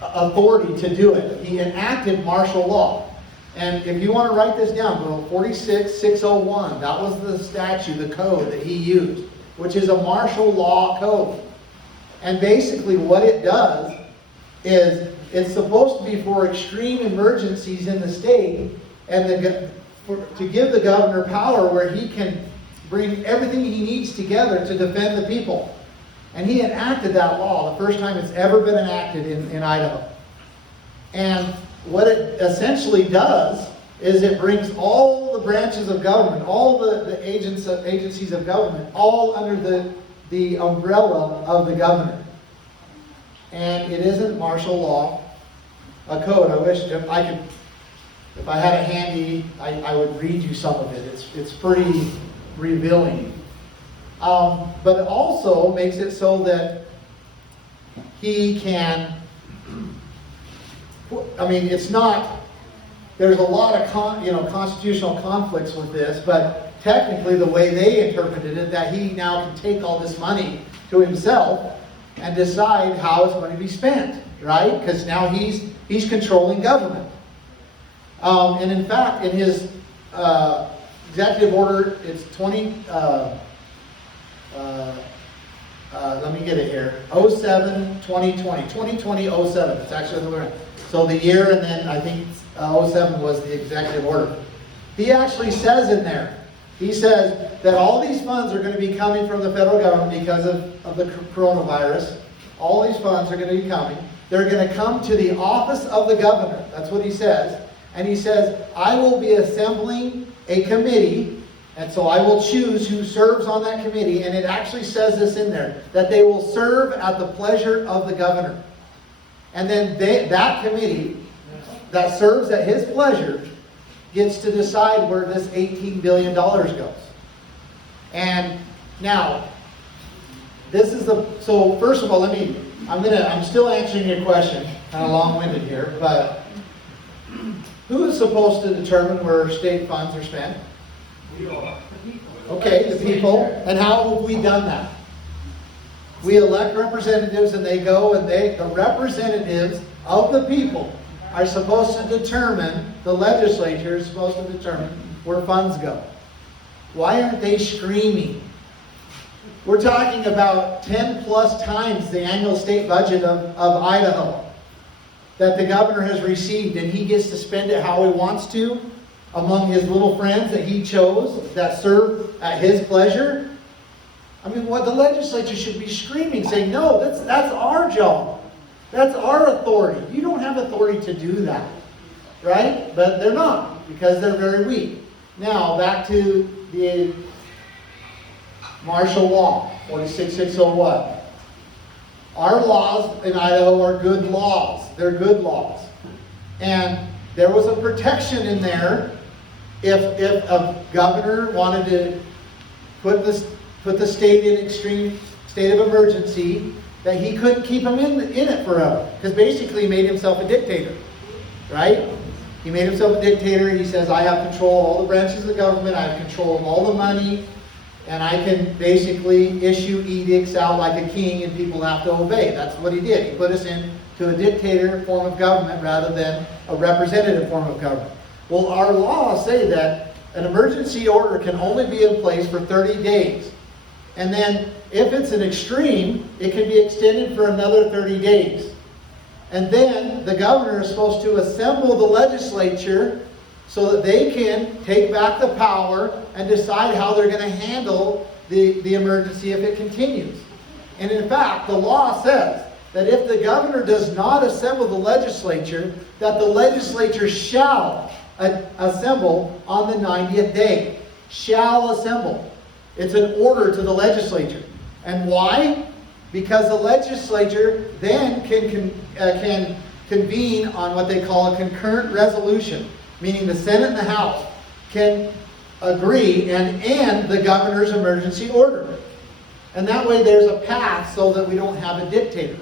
authority to do it. He enacted martial law. And if you want to write this down, go to 46601. That was the statute, the code that he used, which is a martial law code. And basically what it does is it's supposed to be for extreme emergencies in the state, and to give the governor power where he can bring everything he needs together to defend the people. And he enacted that law, the first time it's ever been enacted in Idaho. And what it essentially does is it brings all the branches of government, all the agencies of government, all under the umbrella of the governor. And it isn't martial law, a code. I wish if I had it handy, I would read you some of it. It's pretty revealing. But it also makes it so that he can, it's not, there's a lot of constitutional conflicts with this, but technically the way they interpreted it, that he now can take all this money to himself and decide how it's going to be spent, right? Because now he's controlling government. And in fact, in his executive order, it's 20, let me get it here, 07-2020, 2020-07, it's actually the word. So the year, and then I think 07 was the executive order. He actually says in there, he says that all these funds are going to be coming from the federal government because of the coronavirus. All these funds are going to be coming. They're going to come to the office of the governor. That's what he says. And he says, I will be assembling a committee, and so I will choose who serves on that committee. And it actually says this in there, that they will serve at the pleasure of the governor. And then that committee that serves at his pleasure gets to decide where this $18 billion goes. And now, so first of all, I'm still answering your question, kind of long-winded here, but who is supposed to determine where state funds are spent? We are. Okay, the people. And how have we done that? We elect representatives and they go and the representatives of the people are supposed to determine, the legislature is supposed to determine where funds go. Why aren't they screaming? We're talking about 10 plus times the annual state budget of Idaho that the governor has received, and he gets to spend it how he wants to among his little friends that he chose that serve at his pleasure. What the legislature should be screaming, saying, no, that's our job. That's our authority. You don't have authority to do that. Right? But they're not, because they're very weak. Now, back to the martial law, 46601. Our laws in Idaho are good laws. They're good laws. And there was a protection in there if a governor wanted to put the state in extreme state of emergency, that he couldn't keep him in it forever. Because basically he made himself a dictator. Right? He made himself a dictator. He says, I have control of all the branches of the government. I have control of all the money. And I can basically issue edicts out like a king and people have to obey. That's what he did. He put us into a dictator form of government rather than a representative form of government. Well, our laws say that an emergency order can only be in place for 30 days. And then if it's an extreme, it can be extended for another 30 days. And then the governor is supposed to assemble the legislature so that they can take back the power and decide how they're going to handle the emergency if it continues. And in fact, the law says that if the governor does not assemble the legislature, that the legislature shall assemble on the 90th day. Shall assemble. It's an order to the legislature. And why? Because the legislature then can convene on what they call a concurrent resolution, meaning the Senate and the House can agree and end the governor's emergency order. And that way there's a path so that we don't have a dictator.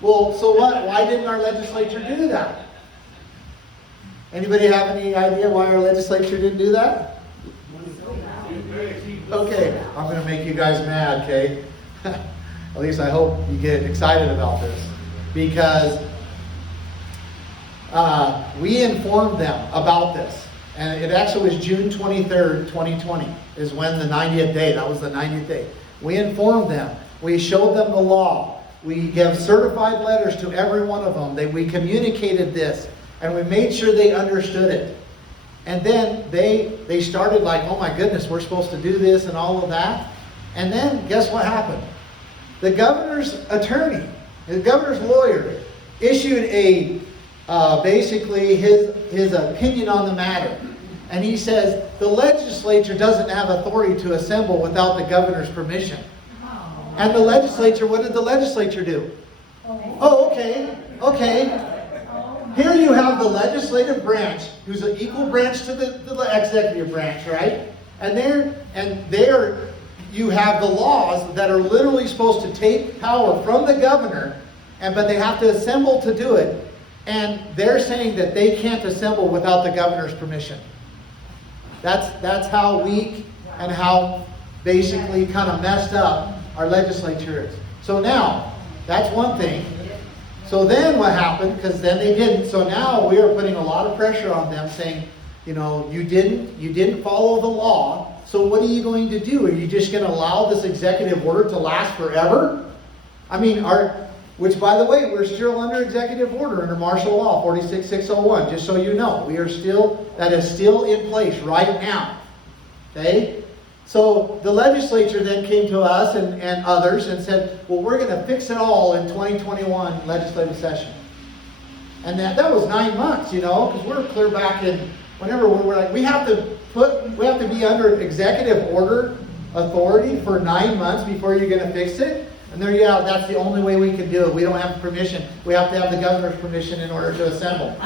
Well, so what? Why didn't our legislature do that? Anybody have any idea why our legislature didn't do that? Okay, I'm going to make you guys mad, okay? At least I hope you get excited about this. Because we informed them about this. And it actually was June 23rd, 2020 is when the 90th day, that was the 90th day. We informed them. We showed them the law. We gave certified letters to every one of them. We communicated this. And we made sure they understood it. And then they started like, oh my goodness, we're supposed to do this and all of that. And then guess what happened? The governor's attorney The governor's lawyer issued basically his opinion on the matter. And he says the legislature doesn't have authority to assemble without the governor's permission. And the legislature, what did the legislature do? Oh, okay. Here you have the legislative branch, who's an equal branch to the executive branch, right? And there you have the laws that are literally supposed to take power from the governor, but they have to assemble to do it. And they're saying that they can't assemble without the governor's permission. That's how weak and how basically kind of messed up our legislature is. So now, that's one thing. So then what happened, because then they didn't, so now we are putting a lot of pressure on them saying, you didn't follow the law, so what are you going to do? Are you just going to allow this executive order to last forever? I mean, which by the way, we're still under executive order under martial law 46601, just so you know. That is still in place right now. Okay? So the legislature then came to us and others and said, well, we're going to fix it all in 2021 legislative session. And that was 9 months, because we're clear back in whenever we were like, we have to be under executive order authority for 9 months before you're going to fix it. And that's the only way we can do it. We don't have permission. We have to have the governor's permission in order to assemble.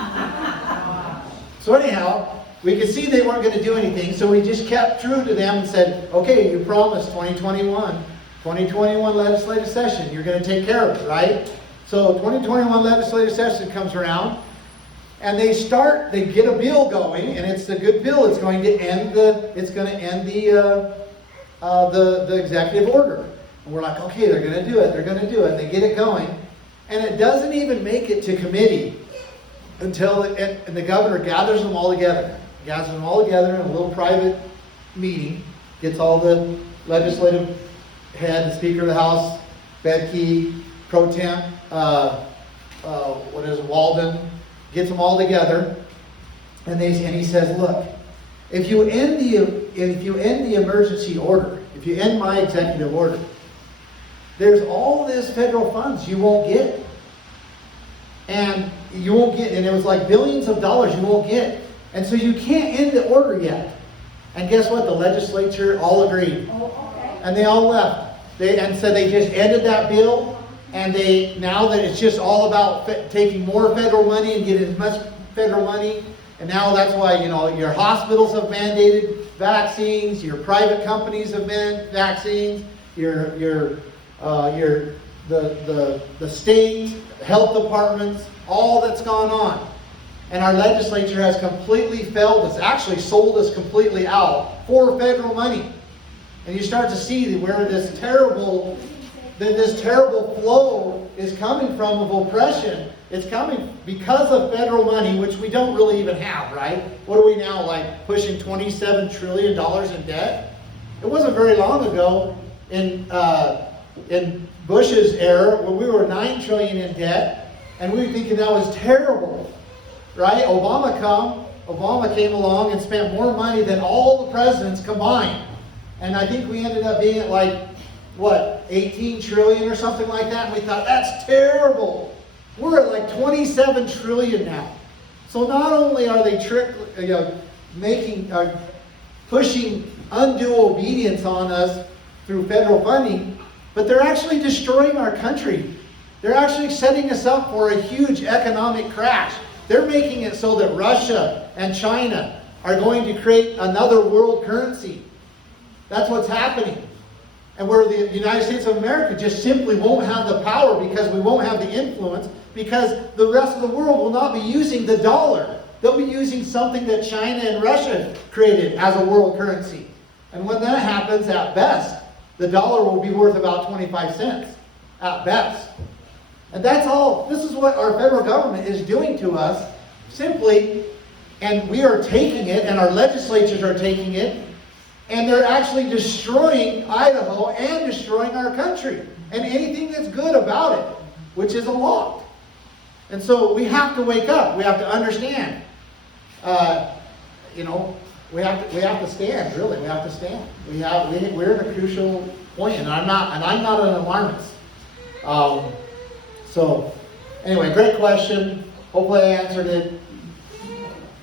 So anyhow, we could see they weren't going to do anything, so we just kept true to them and said, okay, you promised 2021 legislative session, you're going to take care of it, right? So 2021 legislative session comes around, and they get a bill going, and it's a good bill. It's going to end the executive order. And we're like, okay, they're going to do it. And they get it going, and it doesn't even make it to committee until and the governor gathers them all together. Gathers them all together in a little private meeting, gets all the legislative head, the Speaker of the House, Bedke, Pro Temp, Walden, gets them all together, and he says, look, if you end the emergency order, if you end my executive order, there's all this federal funds you won't get. And it was like billions of dollars you won't get. And so you can't end the order yet. And guess what? The legislature all agreed. And they all left. And so they just ended that bill. And now that it's just all about taking more federal money and getting as much federal money. And now that's why, your hospitals have mandated vaccines, your private companies have mandated vaccines, the state health departments, all that's gone on. And our legislature has completely failed us, actually sold us completely out for federal money. And you start to see where this terrible flow is coming from of oppression. It's coming because of federal money, which we don't really even have, right? What are we now, like pushing $27 trillion in debt? It wasn't very long ago in Bush's era when we were $9 trillion in debt, and we were thinking that was terrible, right? Obama came along and spent more money than all the presidents combined. And I think we ended up being at 18 trillion or something like that. And we thought, that's terrible. We're at like 27 trillion now. So not only are they pushing undue obedience on us through federal funding, but they're actually destroying our country. They're actually setting us up for a huge economic crash. They're making it so that Russia and China are going to create another world currency. That's what's happening. And where the United States of America just simply won't have the power because we won't have the influence, because the rest of the world will not be using the dollar. They'll be using something that China and Russia created as a world currency. And when that happens, at best, the dollar will be worth about 25 cents. At best. And that's all. This is what our federal government is doing to us, simply, and we are taking it, and our legislatures are taking it, and they're actually destroying Idaho and destroying our country, and anything that's good about it, which is a lot. And so we have to wake up. We have to understand. We have to stand. Really, we have to stand. We're in a crucial point, and I'm not an alarmist. So, anyway, great question. Hopefully I answered it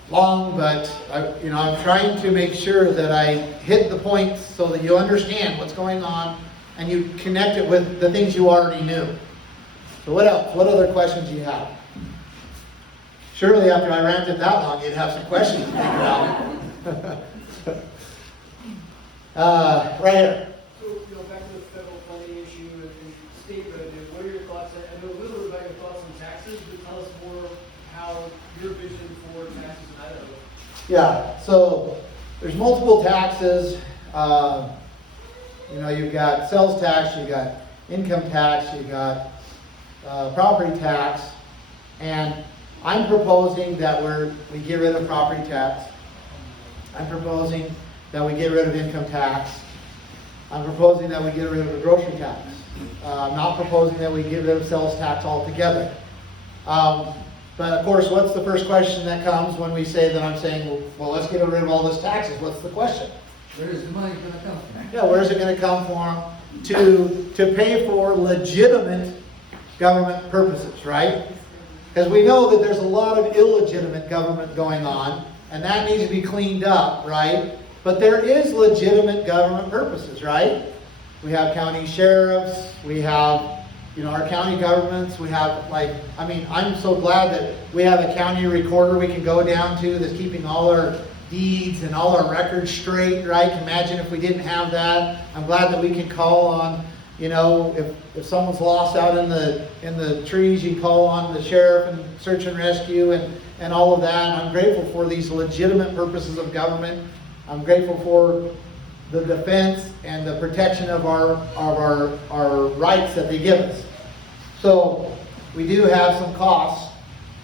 long, but I'm trying to make sure that I hit the points so that you understand what's going on and you connect it with the things you already knew. So what else? What other questions do you have? Surely after I ranted that long, you'd have some questions to figure out. Right here. So, back to the federal funding issue and state revenue, what are your thoughts? I know a little bit about your thoughts on taxes, but tell us more how your vision for taxes in Idaho. Yeah, so there's multiple taxes. You've got sales tax, you've got income tax, you've got property tax, and I'm proposing that we get rid of property tax. I'm proposing that we get rid of income tax. I'm proposing that we get rid of the grocery tax. I'm not proposing that we get rid of sales tax altogether. But of course, what's the first question that comes when we say that I'm saying, well, let's get rid of all those taxes? What's the question? Where is the money gonna come from? Yeah, where's it going to come from? To pay for legitimate government purposes, right? Because we know that there's a lot of illegitimate government going on, and that needs to be cleaned up, right? But there is legitimate government purposes, right? We have county sheriffs, we have, our county governments, we have I'm so glad that we have a county recorder we can go down to that's keeping all our deeds and all our records straight, right? Imagine if we didn't have that. I'm glad that we can call on, if someone's lost out in the trees, you can call on the sheriff and search and rescue and all of that. And I'm grateful for these legitimate purposes of government. I'm grateful for the defense and the protection of our rights that they give us. So we do have some costs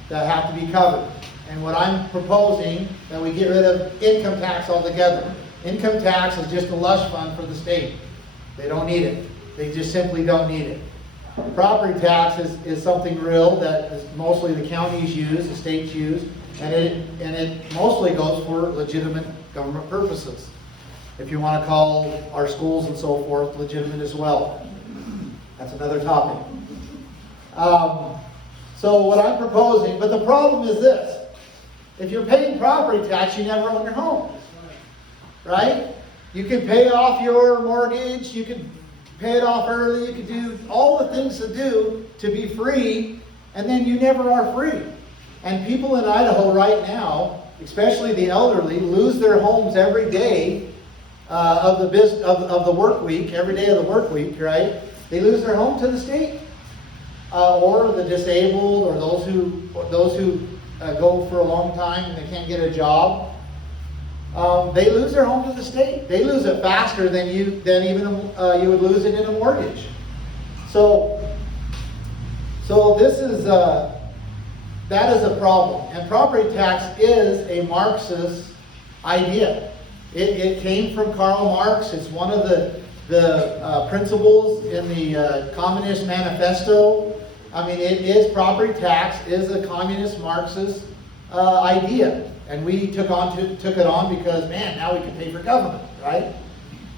that have to be covered. And what I'm proposing, that we get rid of income tax altogether. Income tax is just a lush fund for the state. They don't need it. They just simply don't need it. Property tax is something real that is mostly the counties use, the states use, and it mostly goes for legitimate government purposes. If you want to call our schools and so forth legitimate as well. That's another topic. So what I'm proposing, but the problem is this. If you're paying property tax, you never own your home. Right? You can pay off your mortgage, you can pay it off early, you can do all the things to do to be free, and then you never are free. And people in Idaho right now, especially the elderly, lose their homes every day of the work week, every day of the work week, right? They lose their home to the state. Or the disabled, or those who go for a long time and they can't get a job. They lose their home to the state. They lose it faster than you would lose it in a mortgage. So this is that is a problem. And property tax is a Marxist idea. It came from Karl Marx. It's one of the principles in the Communist Manifesto. Property tax is a communist Marxist idea. And we took it on because, now we can pay for government, right?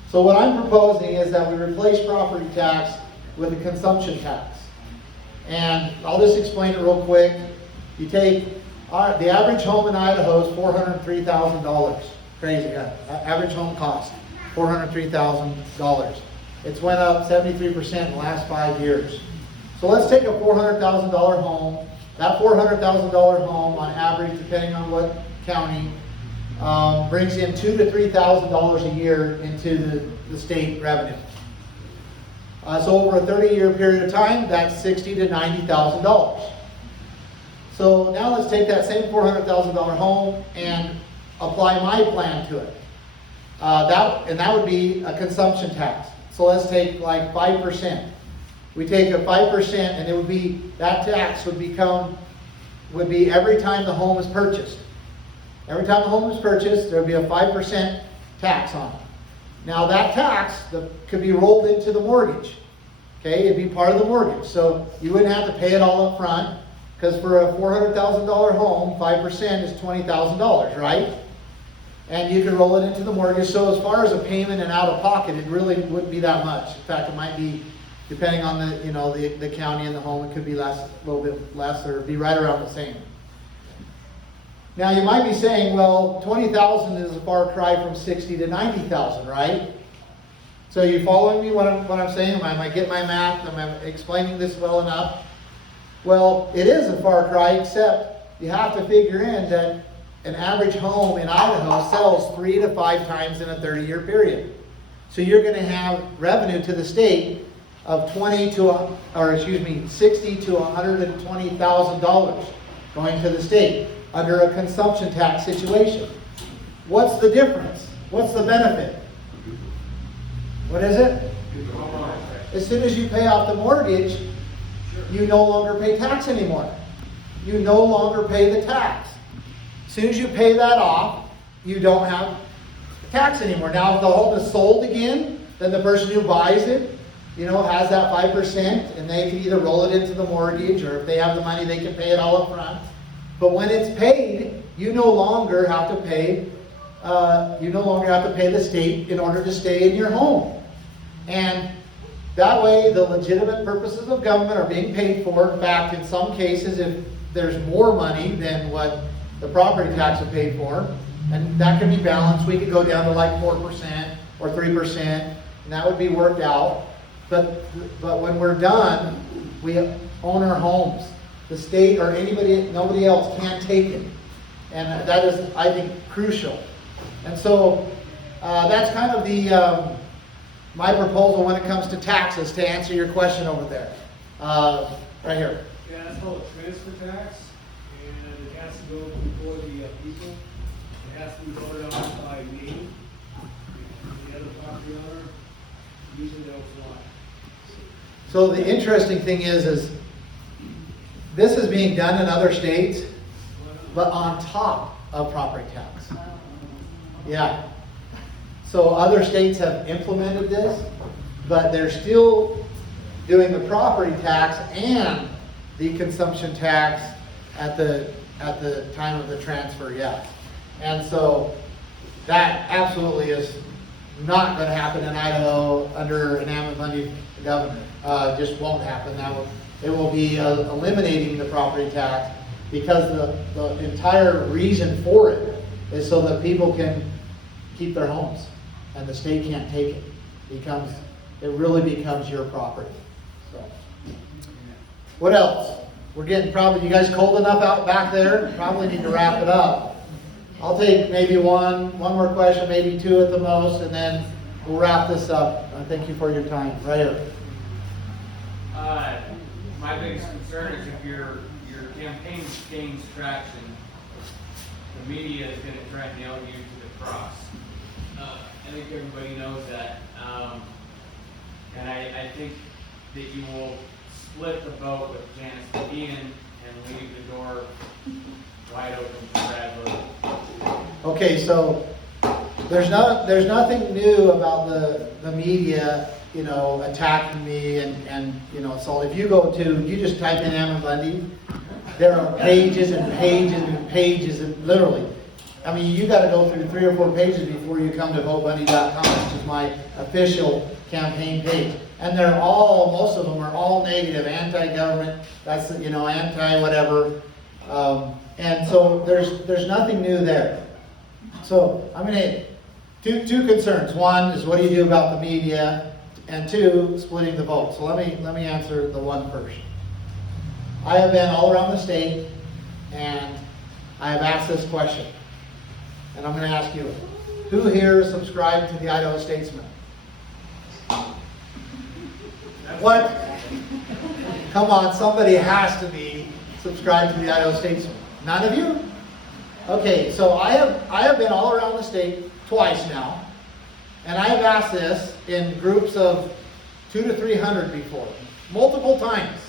So what I'm proposing is that we replace property tax with a consumption tax. And I'll just explain it real quick. You take, the average home in Idaho is $403,000. Crazy, yeah. Average home cost, $403,000. It's went up 73% in the last 5 years. So let's take a $400,000 home. That $400,000 home, on average, depending on what county, brings in $2,000 to $3,000 a year into the state revenue. So over a 30-year period of time, that's $60,000 to $90,000. So now let's take that same $400,000 home and apply my plan to it. That would be a consumption tax. So let's take like 5%. We take a 5%, and it would be, that tax would be every time the home is purchased. Every time the home is purchased, there would be a 5% tax on it. Now that tax could be rolled into the mortgage. Okay, it'd be part of the mortgage. So you wouldn't have to pay it all up front, because for a $400,000 home, 5% is $20,000, right? And you can roll it into the mortgage. So as far as a payment and out of pocket, it really wouldn't be that much. In fact, it might be depending on the, the county and the home, it could be less, a little bit less, or be right around the same. Now, you might be saying, well, 20,000 is a far cry from 60 to 90,000, right? So you following me what I'm saying? Am I getting my math? Am I explaining this well enough? Well, it is a far cry, except you have to figure in that an average home in Idaho sells 3 to 5 times in a 30-year period. So you're going to have revenue to the state of $60 to $120,000 going to the state under a consumption tax situation. What's the difference? What's the benefit? What is it? As soon as you pay off the mortgage, you no longer pay tax anymore. You no longer pay the tax. As soon as you pay that off, you don't have tax anymore. Now, if the home is sold again, then the person who buys it, has that 5%, and they can either roll it into the mortgage, or if they have the money, they can pay it all up front. But when it's paid, you no longer have to pay. You no longer have to pay the state in order to stay in your home, and that way, the legitimate purposes of government are being paid for. In fact, in some cases, if there's more money than what the property tax is paid for, and that can be balanced. We could go down to like 4% or 3%, and that would be worked out. But when we're done, we own our homes. The state or nobody else can't take it. And that is, I think, crucial. And so that's kind of the my proposal when it comes to taxes, to answer your question over there. Right here. Yeah, that's called a transfer tax, and it has to go before the people. It has to be voted on by me, and the other property owner. Usually they'll fly. So the interesting thing is this is being done in other states, but on top of property tax. Yeah. So other states have implemented this, but they're still doing the property tax and the consumption tax at the time of the transfer, yeah. And so that absolutely is not going to happen in Idaho under an Ammon Bundy governor. Just won't happen. It will be eliminating the property tax, because the entire reason for it is so that people can keep their homes and the state can't take it. It really becomes your property. So, what else? We're getting you guys cold enough out back there? Probably need to wrap it up. I'll take maybe one more question, maybe 2 at the most, and then we'll wrap this up. Thank you for your time. Right here. My biggest concern is if your campaign gains traction, the media is going to try and nail you to the cross. I think everybody knows that. And I think that you will split the vote with Janice McGeehan and leave the door wide open for Brad Little. Okay, so there's nothing new about the media, attacking me and so if you just type in Ammon Bundy, there are pages and pages and pages and literally, I mean, you got to go through 3 or 4 pages before you come to votebundy.com, which is my official campaign page. And most of them are all negative, anti-government, that's, anti-whatever. And so there's nothing new there. So I'm going to, two concerns. One is what do you do about the media? And 2, splitting the vote. So let me answer the one first. I have been all around the state and I have asked this question. And I'm going to ask you, who here subscribed to the Idaho Statesman? What? Come on, somebody has to be subscribed to the Idaho Statesman. None of you? Okay, so I have been all around the state twice now, and I have asked this in groups of 200 to 300 before, multiple times.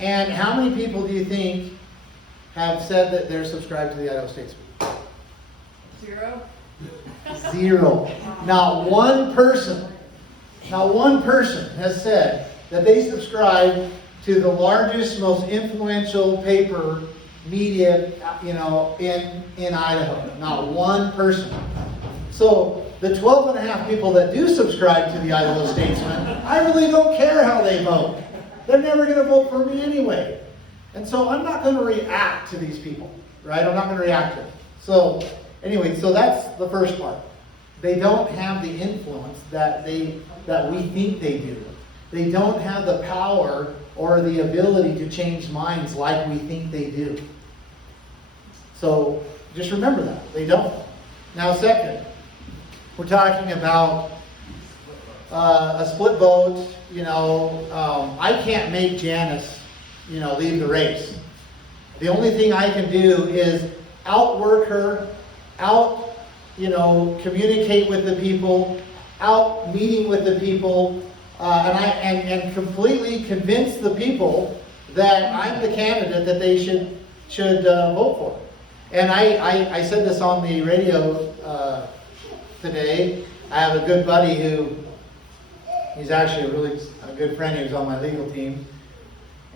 And how many people do you think have said that they're subscribed to the Idaho Statesman? 0? 0. Not one person has said that they subscribe to the largest, most influential paper media, in Idaho. Not one person. So the 12.5 people that do subscribe to the Idaho Statesman, I really don't care how they vote. They're never going to vote for me anyway. And so I'm not going to react to these people, right? I'm not going to react to them. So anyway, so that's the first part. They don't have the influence that we think they do. They don't have the power or the ability to change minds like we think they do. So just remember that. They don't. Now, second, we're talking about a split vote. I can't make Janice, leave the race. The only thing I can do is outwork her, communicate with the people, out meeting with the people, and completely convince the people that I'm the candidate that they should vote for. And I said this on the radio today. I have a good buddy he's actually a good friend. He was on my legal team.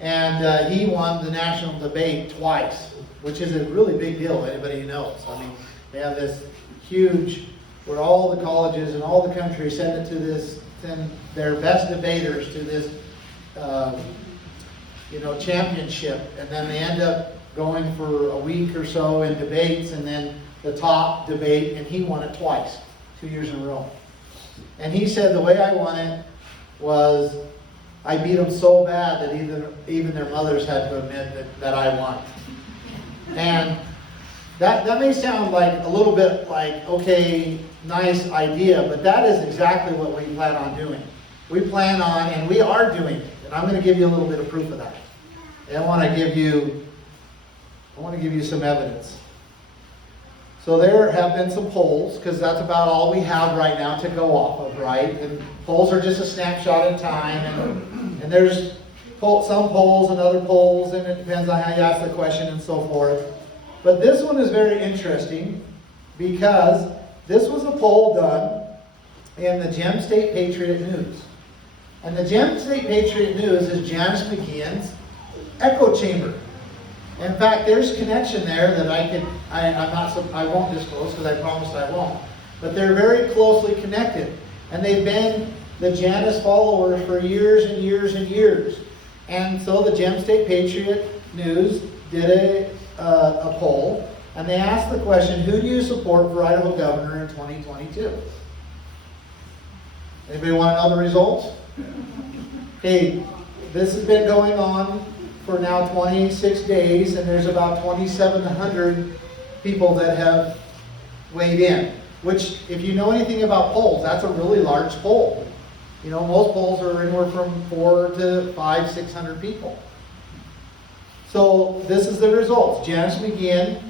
And he won the national debate twice, which is a really big deal, anybody who knows. I mean, they have this huge, where all the colleges and all the country send their best debaters to this, championship. And then they end up going for a week or so in debates, and then the top debate, and he won it twice, 2 years in a row. And he said the way I won it was I beat them so bad that even their mothers had to admit that I won. And that may sound like a little bit like, okay, nice idea, but that is exactly what we plan on doing. We plan on, and we are doing it. And I'm going to give you a little bit of proof of that. And I want to give you some evidence. So there have been some polls, because that's about all we have right now to go off of, right? And polls are just a snapshot in time, and there's some polls and other polls, and it depends on how you ask the question and so forth. But this one is very interesting, because this was a poll done in the Gem State Patriot News. And the Gem State Patriot News is Janice McGeehan's echo chamber. In fact, there's connection there that I won't disclose, because I promised I won't. But they're very closely connected. And they've been the Janice followers for years and years and years. And so the Gem State Patriot News did a poll, and they asked the question, who do you support for Idaho governor in 2022? Anybody want to know the results? Okay, this has been going on for now 26 days, and there's about 2,700 people that have weighed in, which, if you know anything about polls, that's a really large poll. Most polls are anywhere from 400 to 500, 600 people. So this is the results. Janice McGeehan,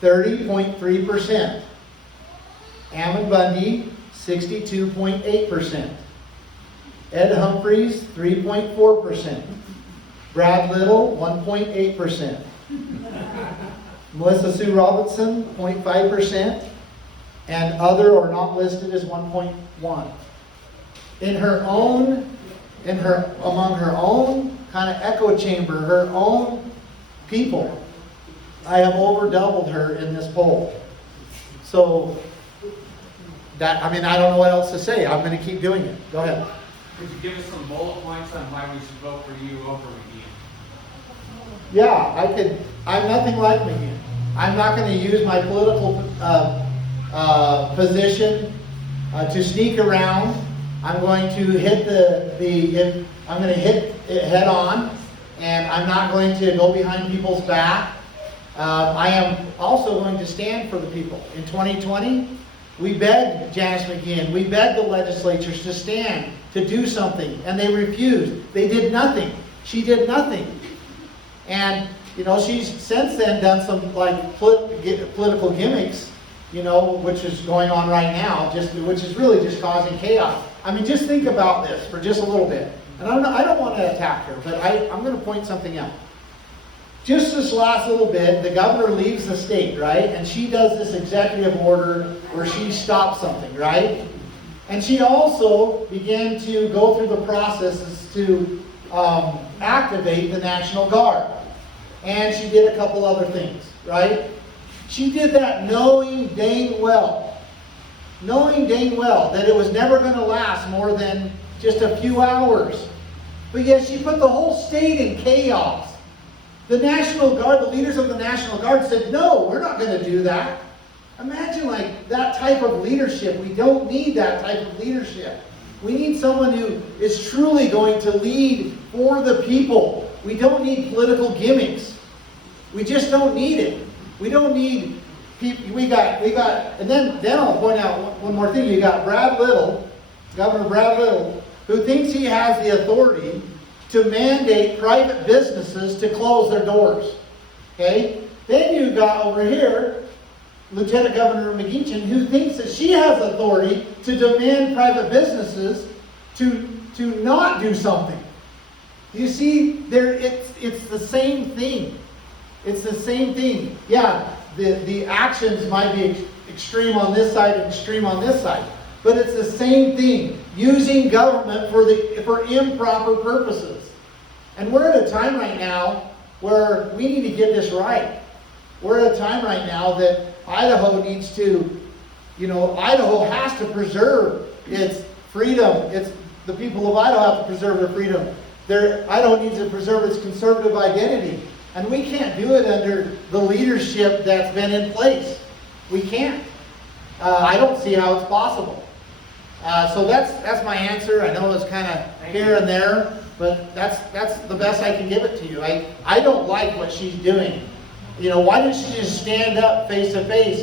30.3%. Ammon Bundy, 62.8%. Ed Humphreys, 3.4%. Brad Little, 1.8%. Melissa Sue Robinson, 0.5%. And other or not listed is 1.1%. Among her own kind of echo chamber, her own people, I have over doubled her in this poll. So I don't know what else to say. I'm going to keep doing it. Go ahead. Could you give us some bullet points on why we should vote for you over McGeehan? Yeah, I could. I'm nothing like McGeehan. I'm not going to use my political position to sneak around. I'm going to hit I'm going to hit it head on, and I'm not going to go behind people's back. I am also going to stand for the people. In 2020, we begged Janice McGeehan, we begged the legislatures to stand, to do something, and they refused. They did nothing. She did nothing. And, she's since then done some political gimmicks, which is going on right now, which is really just causing chaos. I mean, just think about this for just a little bit. And I don't want to attack her, but I'm going to point something out. Just this last little bit, the governor leaves the state, right? And she does this executive order where she stops something, right? And she also began to go through the processes to activate the National Guard. And she did a couple other things, right? She did that knowing dang well knowing dang well that it was never going to last more than just a few hours. But yet she put the whole state in chaos. The National Guard, the leaders of the National Guard said, no, we're not going to do that. Imagine like that type of leadership. We don't need that type of leadership. We need someone who is truly going to lead for the people. We don't need political gimmicks. We just don't need it. We don't need people. We got, and then I'll point out one more thing. You got Brad Little, Governor Brad Little, who thinks he has the authority to mandate private businesses to close their doors. Okay? Then you got over here Lieutenant Governor McGeechan, who thinks that she has authority to demand private businesses to not do something. You see, it's the same thing. It's the same thing. Yeah, the actions might be extreme on this side and extreme on this side. But it's the same thing. Using government for improper purposes. And we're at a time right now where we need to get this right. We're at a time right now that Idaho needs to, Idaho has to preserve its freedom. The people of Idaho have to preserve their freedom. Idaho needs to preserve its conservative identity. And we can't do it under the leadership that's been in place. We can't. I don't see how it's possible. So that's my answer. I know it's kind of here and there, but that's the best I can give it to you. I don't like what she's doing. Why didn't she just stand up face to face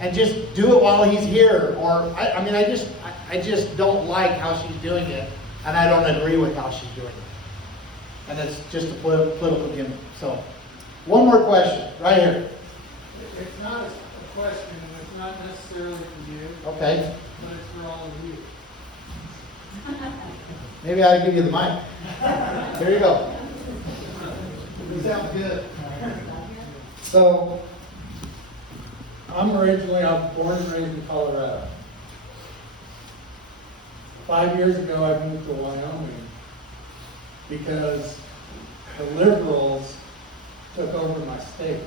and just do it while he's here? Or I just don't like how she's doing it, and I don't agree with how she's doing it. And it's just a political gimmick. So, one more question, right here. It's not a question, and it's not necessarily for you, Okay. but it's for all of you. Maybe I'll give you the mic. Here you go. You sound good. So, I'm born and raised in Colorado. 5 years ago, I moved to Wyoming because the liberals took over my state.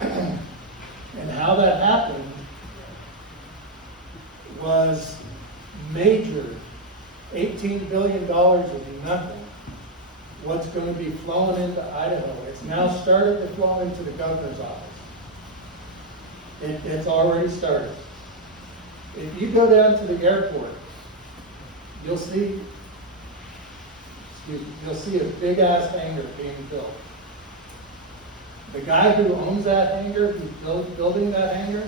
And how that happened was major. $18 billion is nothing. What's going to be flowing into Idaho. It's now started to flow into the governor's office. It's already started. If you go down to the airport, you'll see a big ass hangar being built. The guy who owns that hangar, who's building that hangar,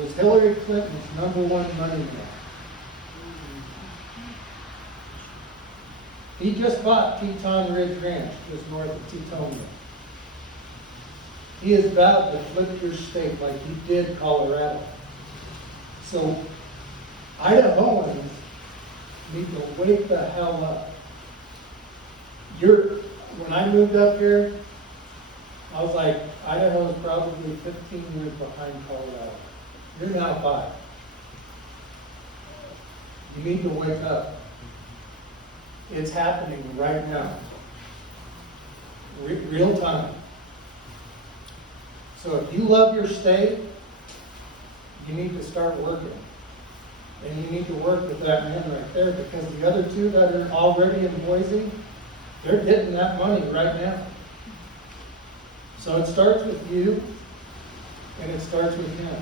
was Hillary Clinton's #1 money man. He just bought Teton Ridge Ranch, just north of Tetonia. He is about to flip your state like he did Colorado. So, Idahoans need to wake the hell up. When I moved up here, I was like, Idaho is probably 15 years behind Colorado. You're now 5. You need to wake up. It's happening right now. Real time. So if you love your state, you need to start working. And you need to work with that man right there, because the other two that are already in Boise, they're getting that money right now. So it starts with you, and it starts with him.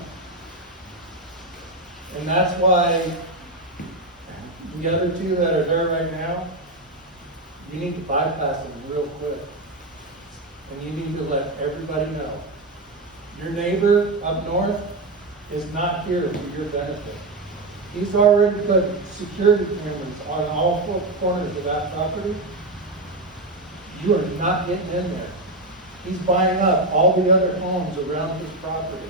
And that's why the other two that are there right now, you need to bypass them real quick. And you need to let everybody know. Your neighbor up north is not here for your benefit. He's already put security cameras on all 4 corners of that property. You are not getting in there. He's buying up all the other homes around his property.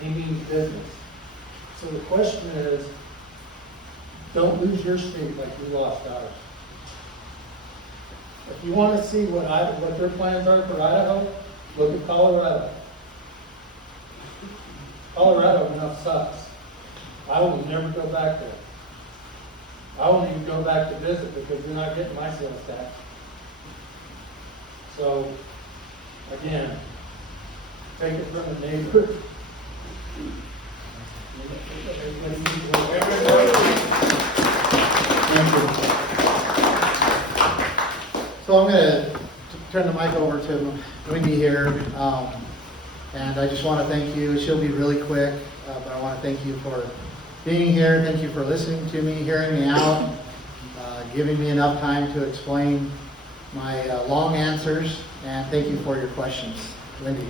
He means business. So the question is, don't lose your state like we lost ours. If you want to see what their plans are for Idaho, look at Colorado. Colorado now sucks. I will never go back there. I won't even go back to visit because they're not getting my sales tax. So, again, Take it from the neighbor. Everybody needs one. Thank you. So I'm gonna turn the mic over to Wendy here. And I just want to thank you. She'll be really quick, but I want to thank you for being here. Thank you for listening to me, hearing me out, giving me enough time to explain my long answers, and thank you for your questions. Wendy.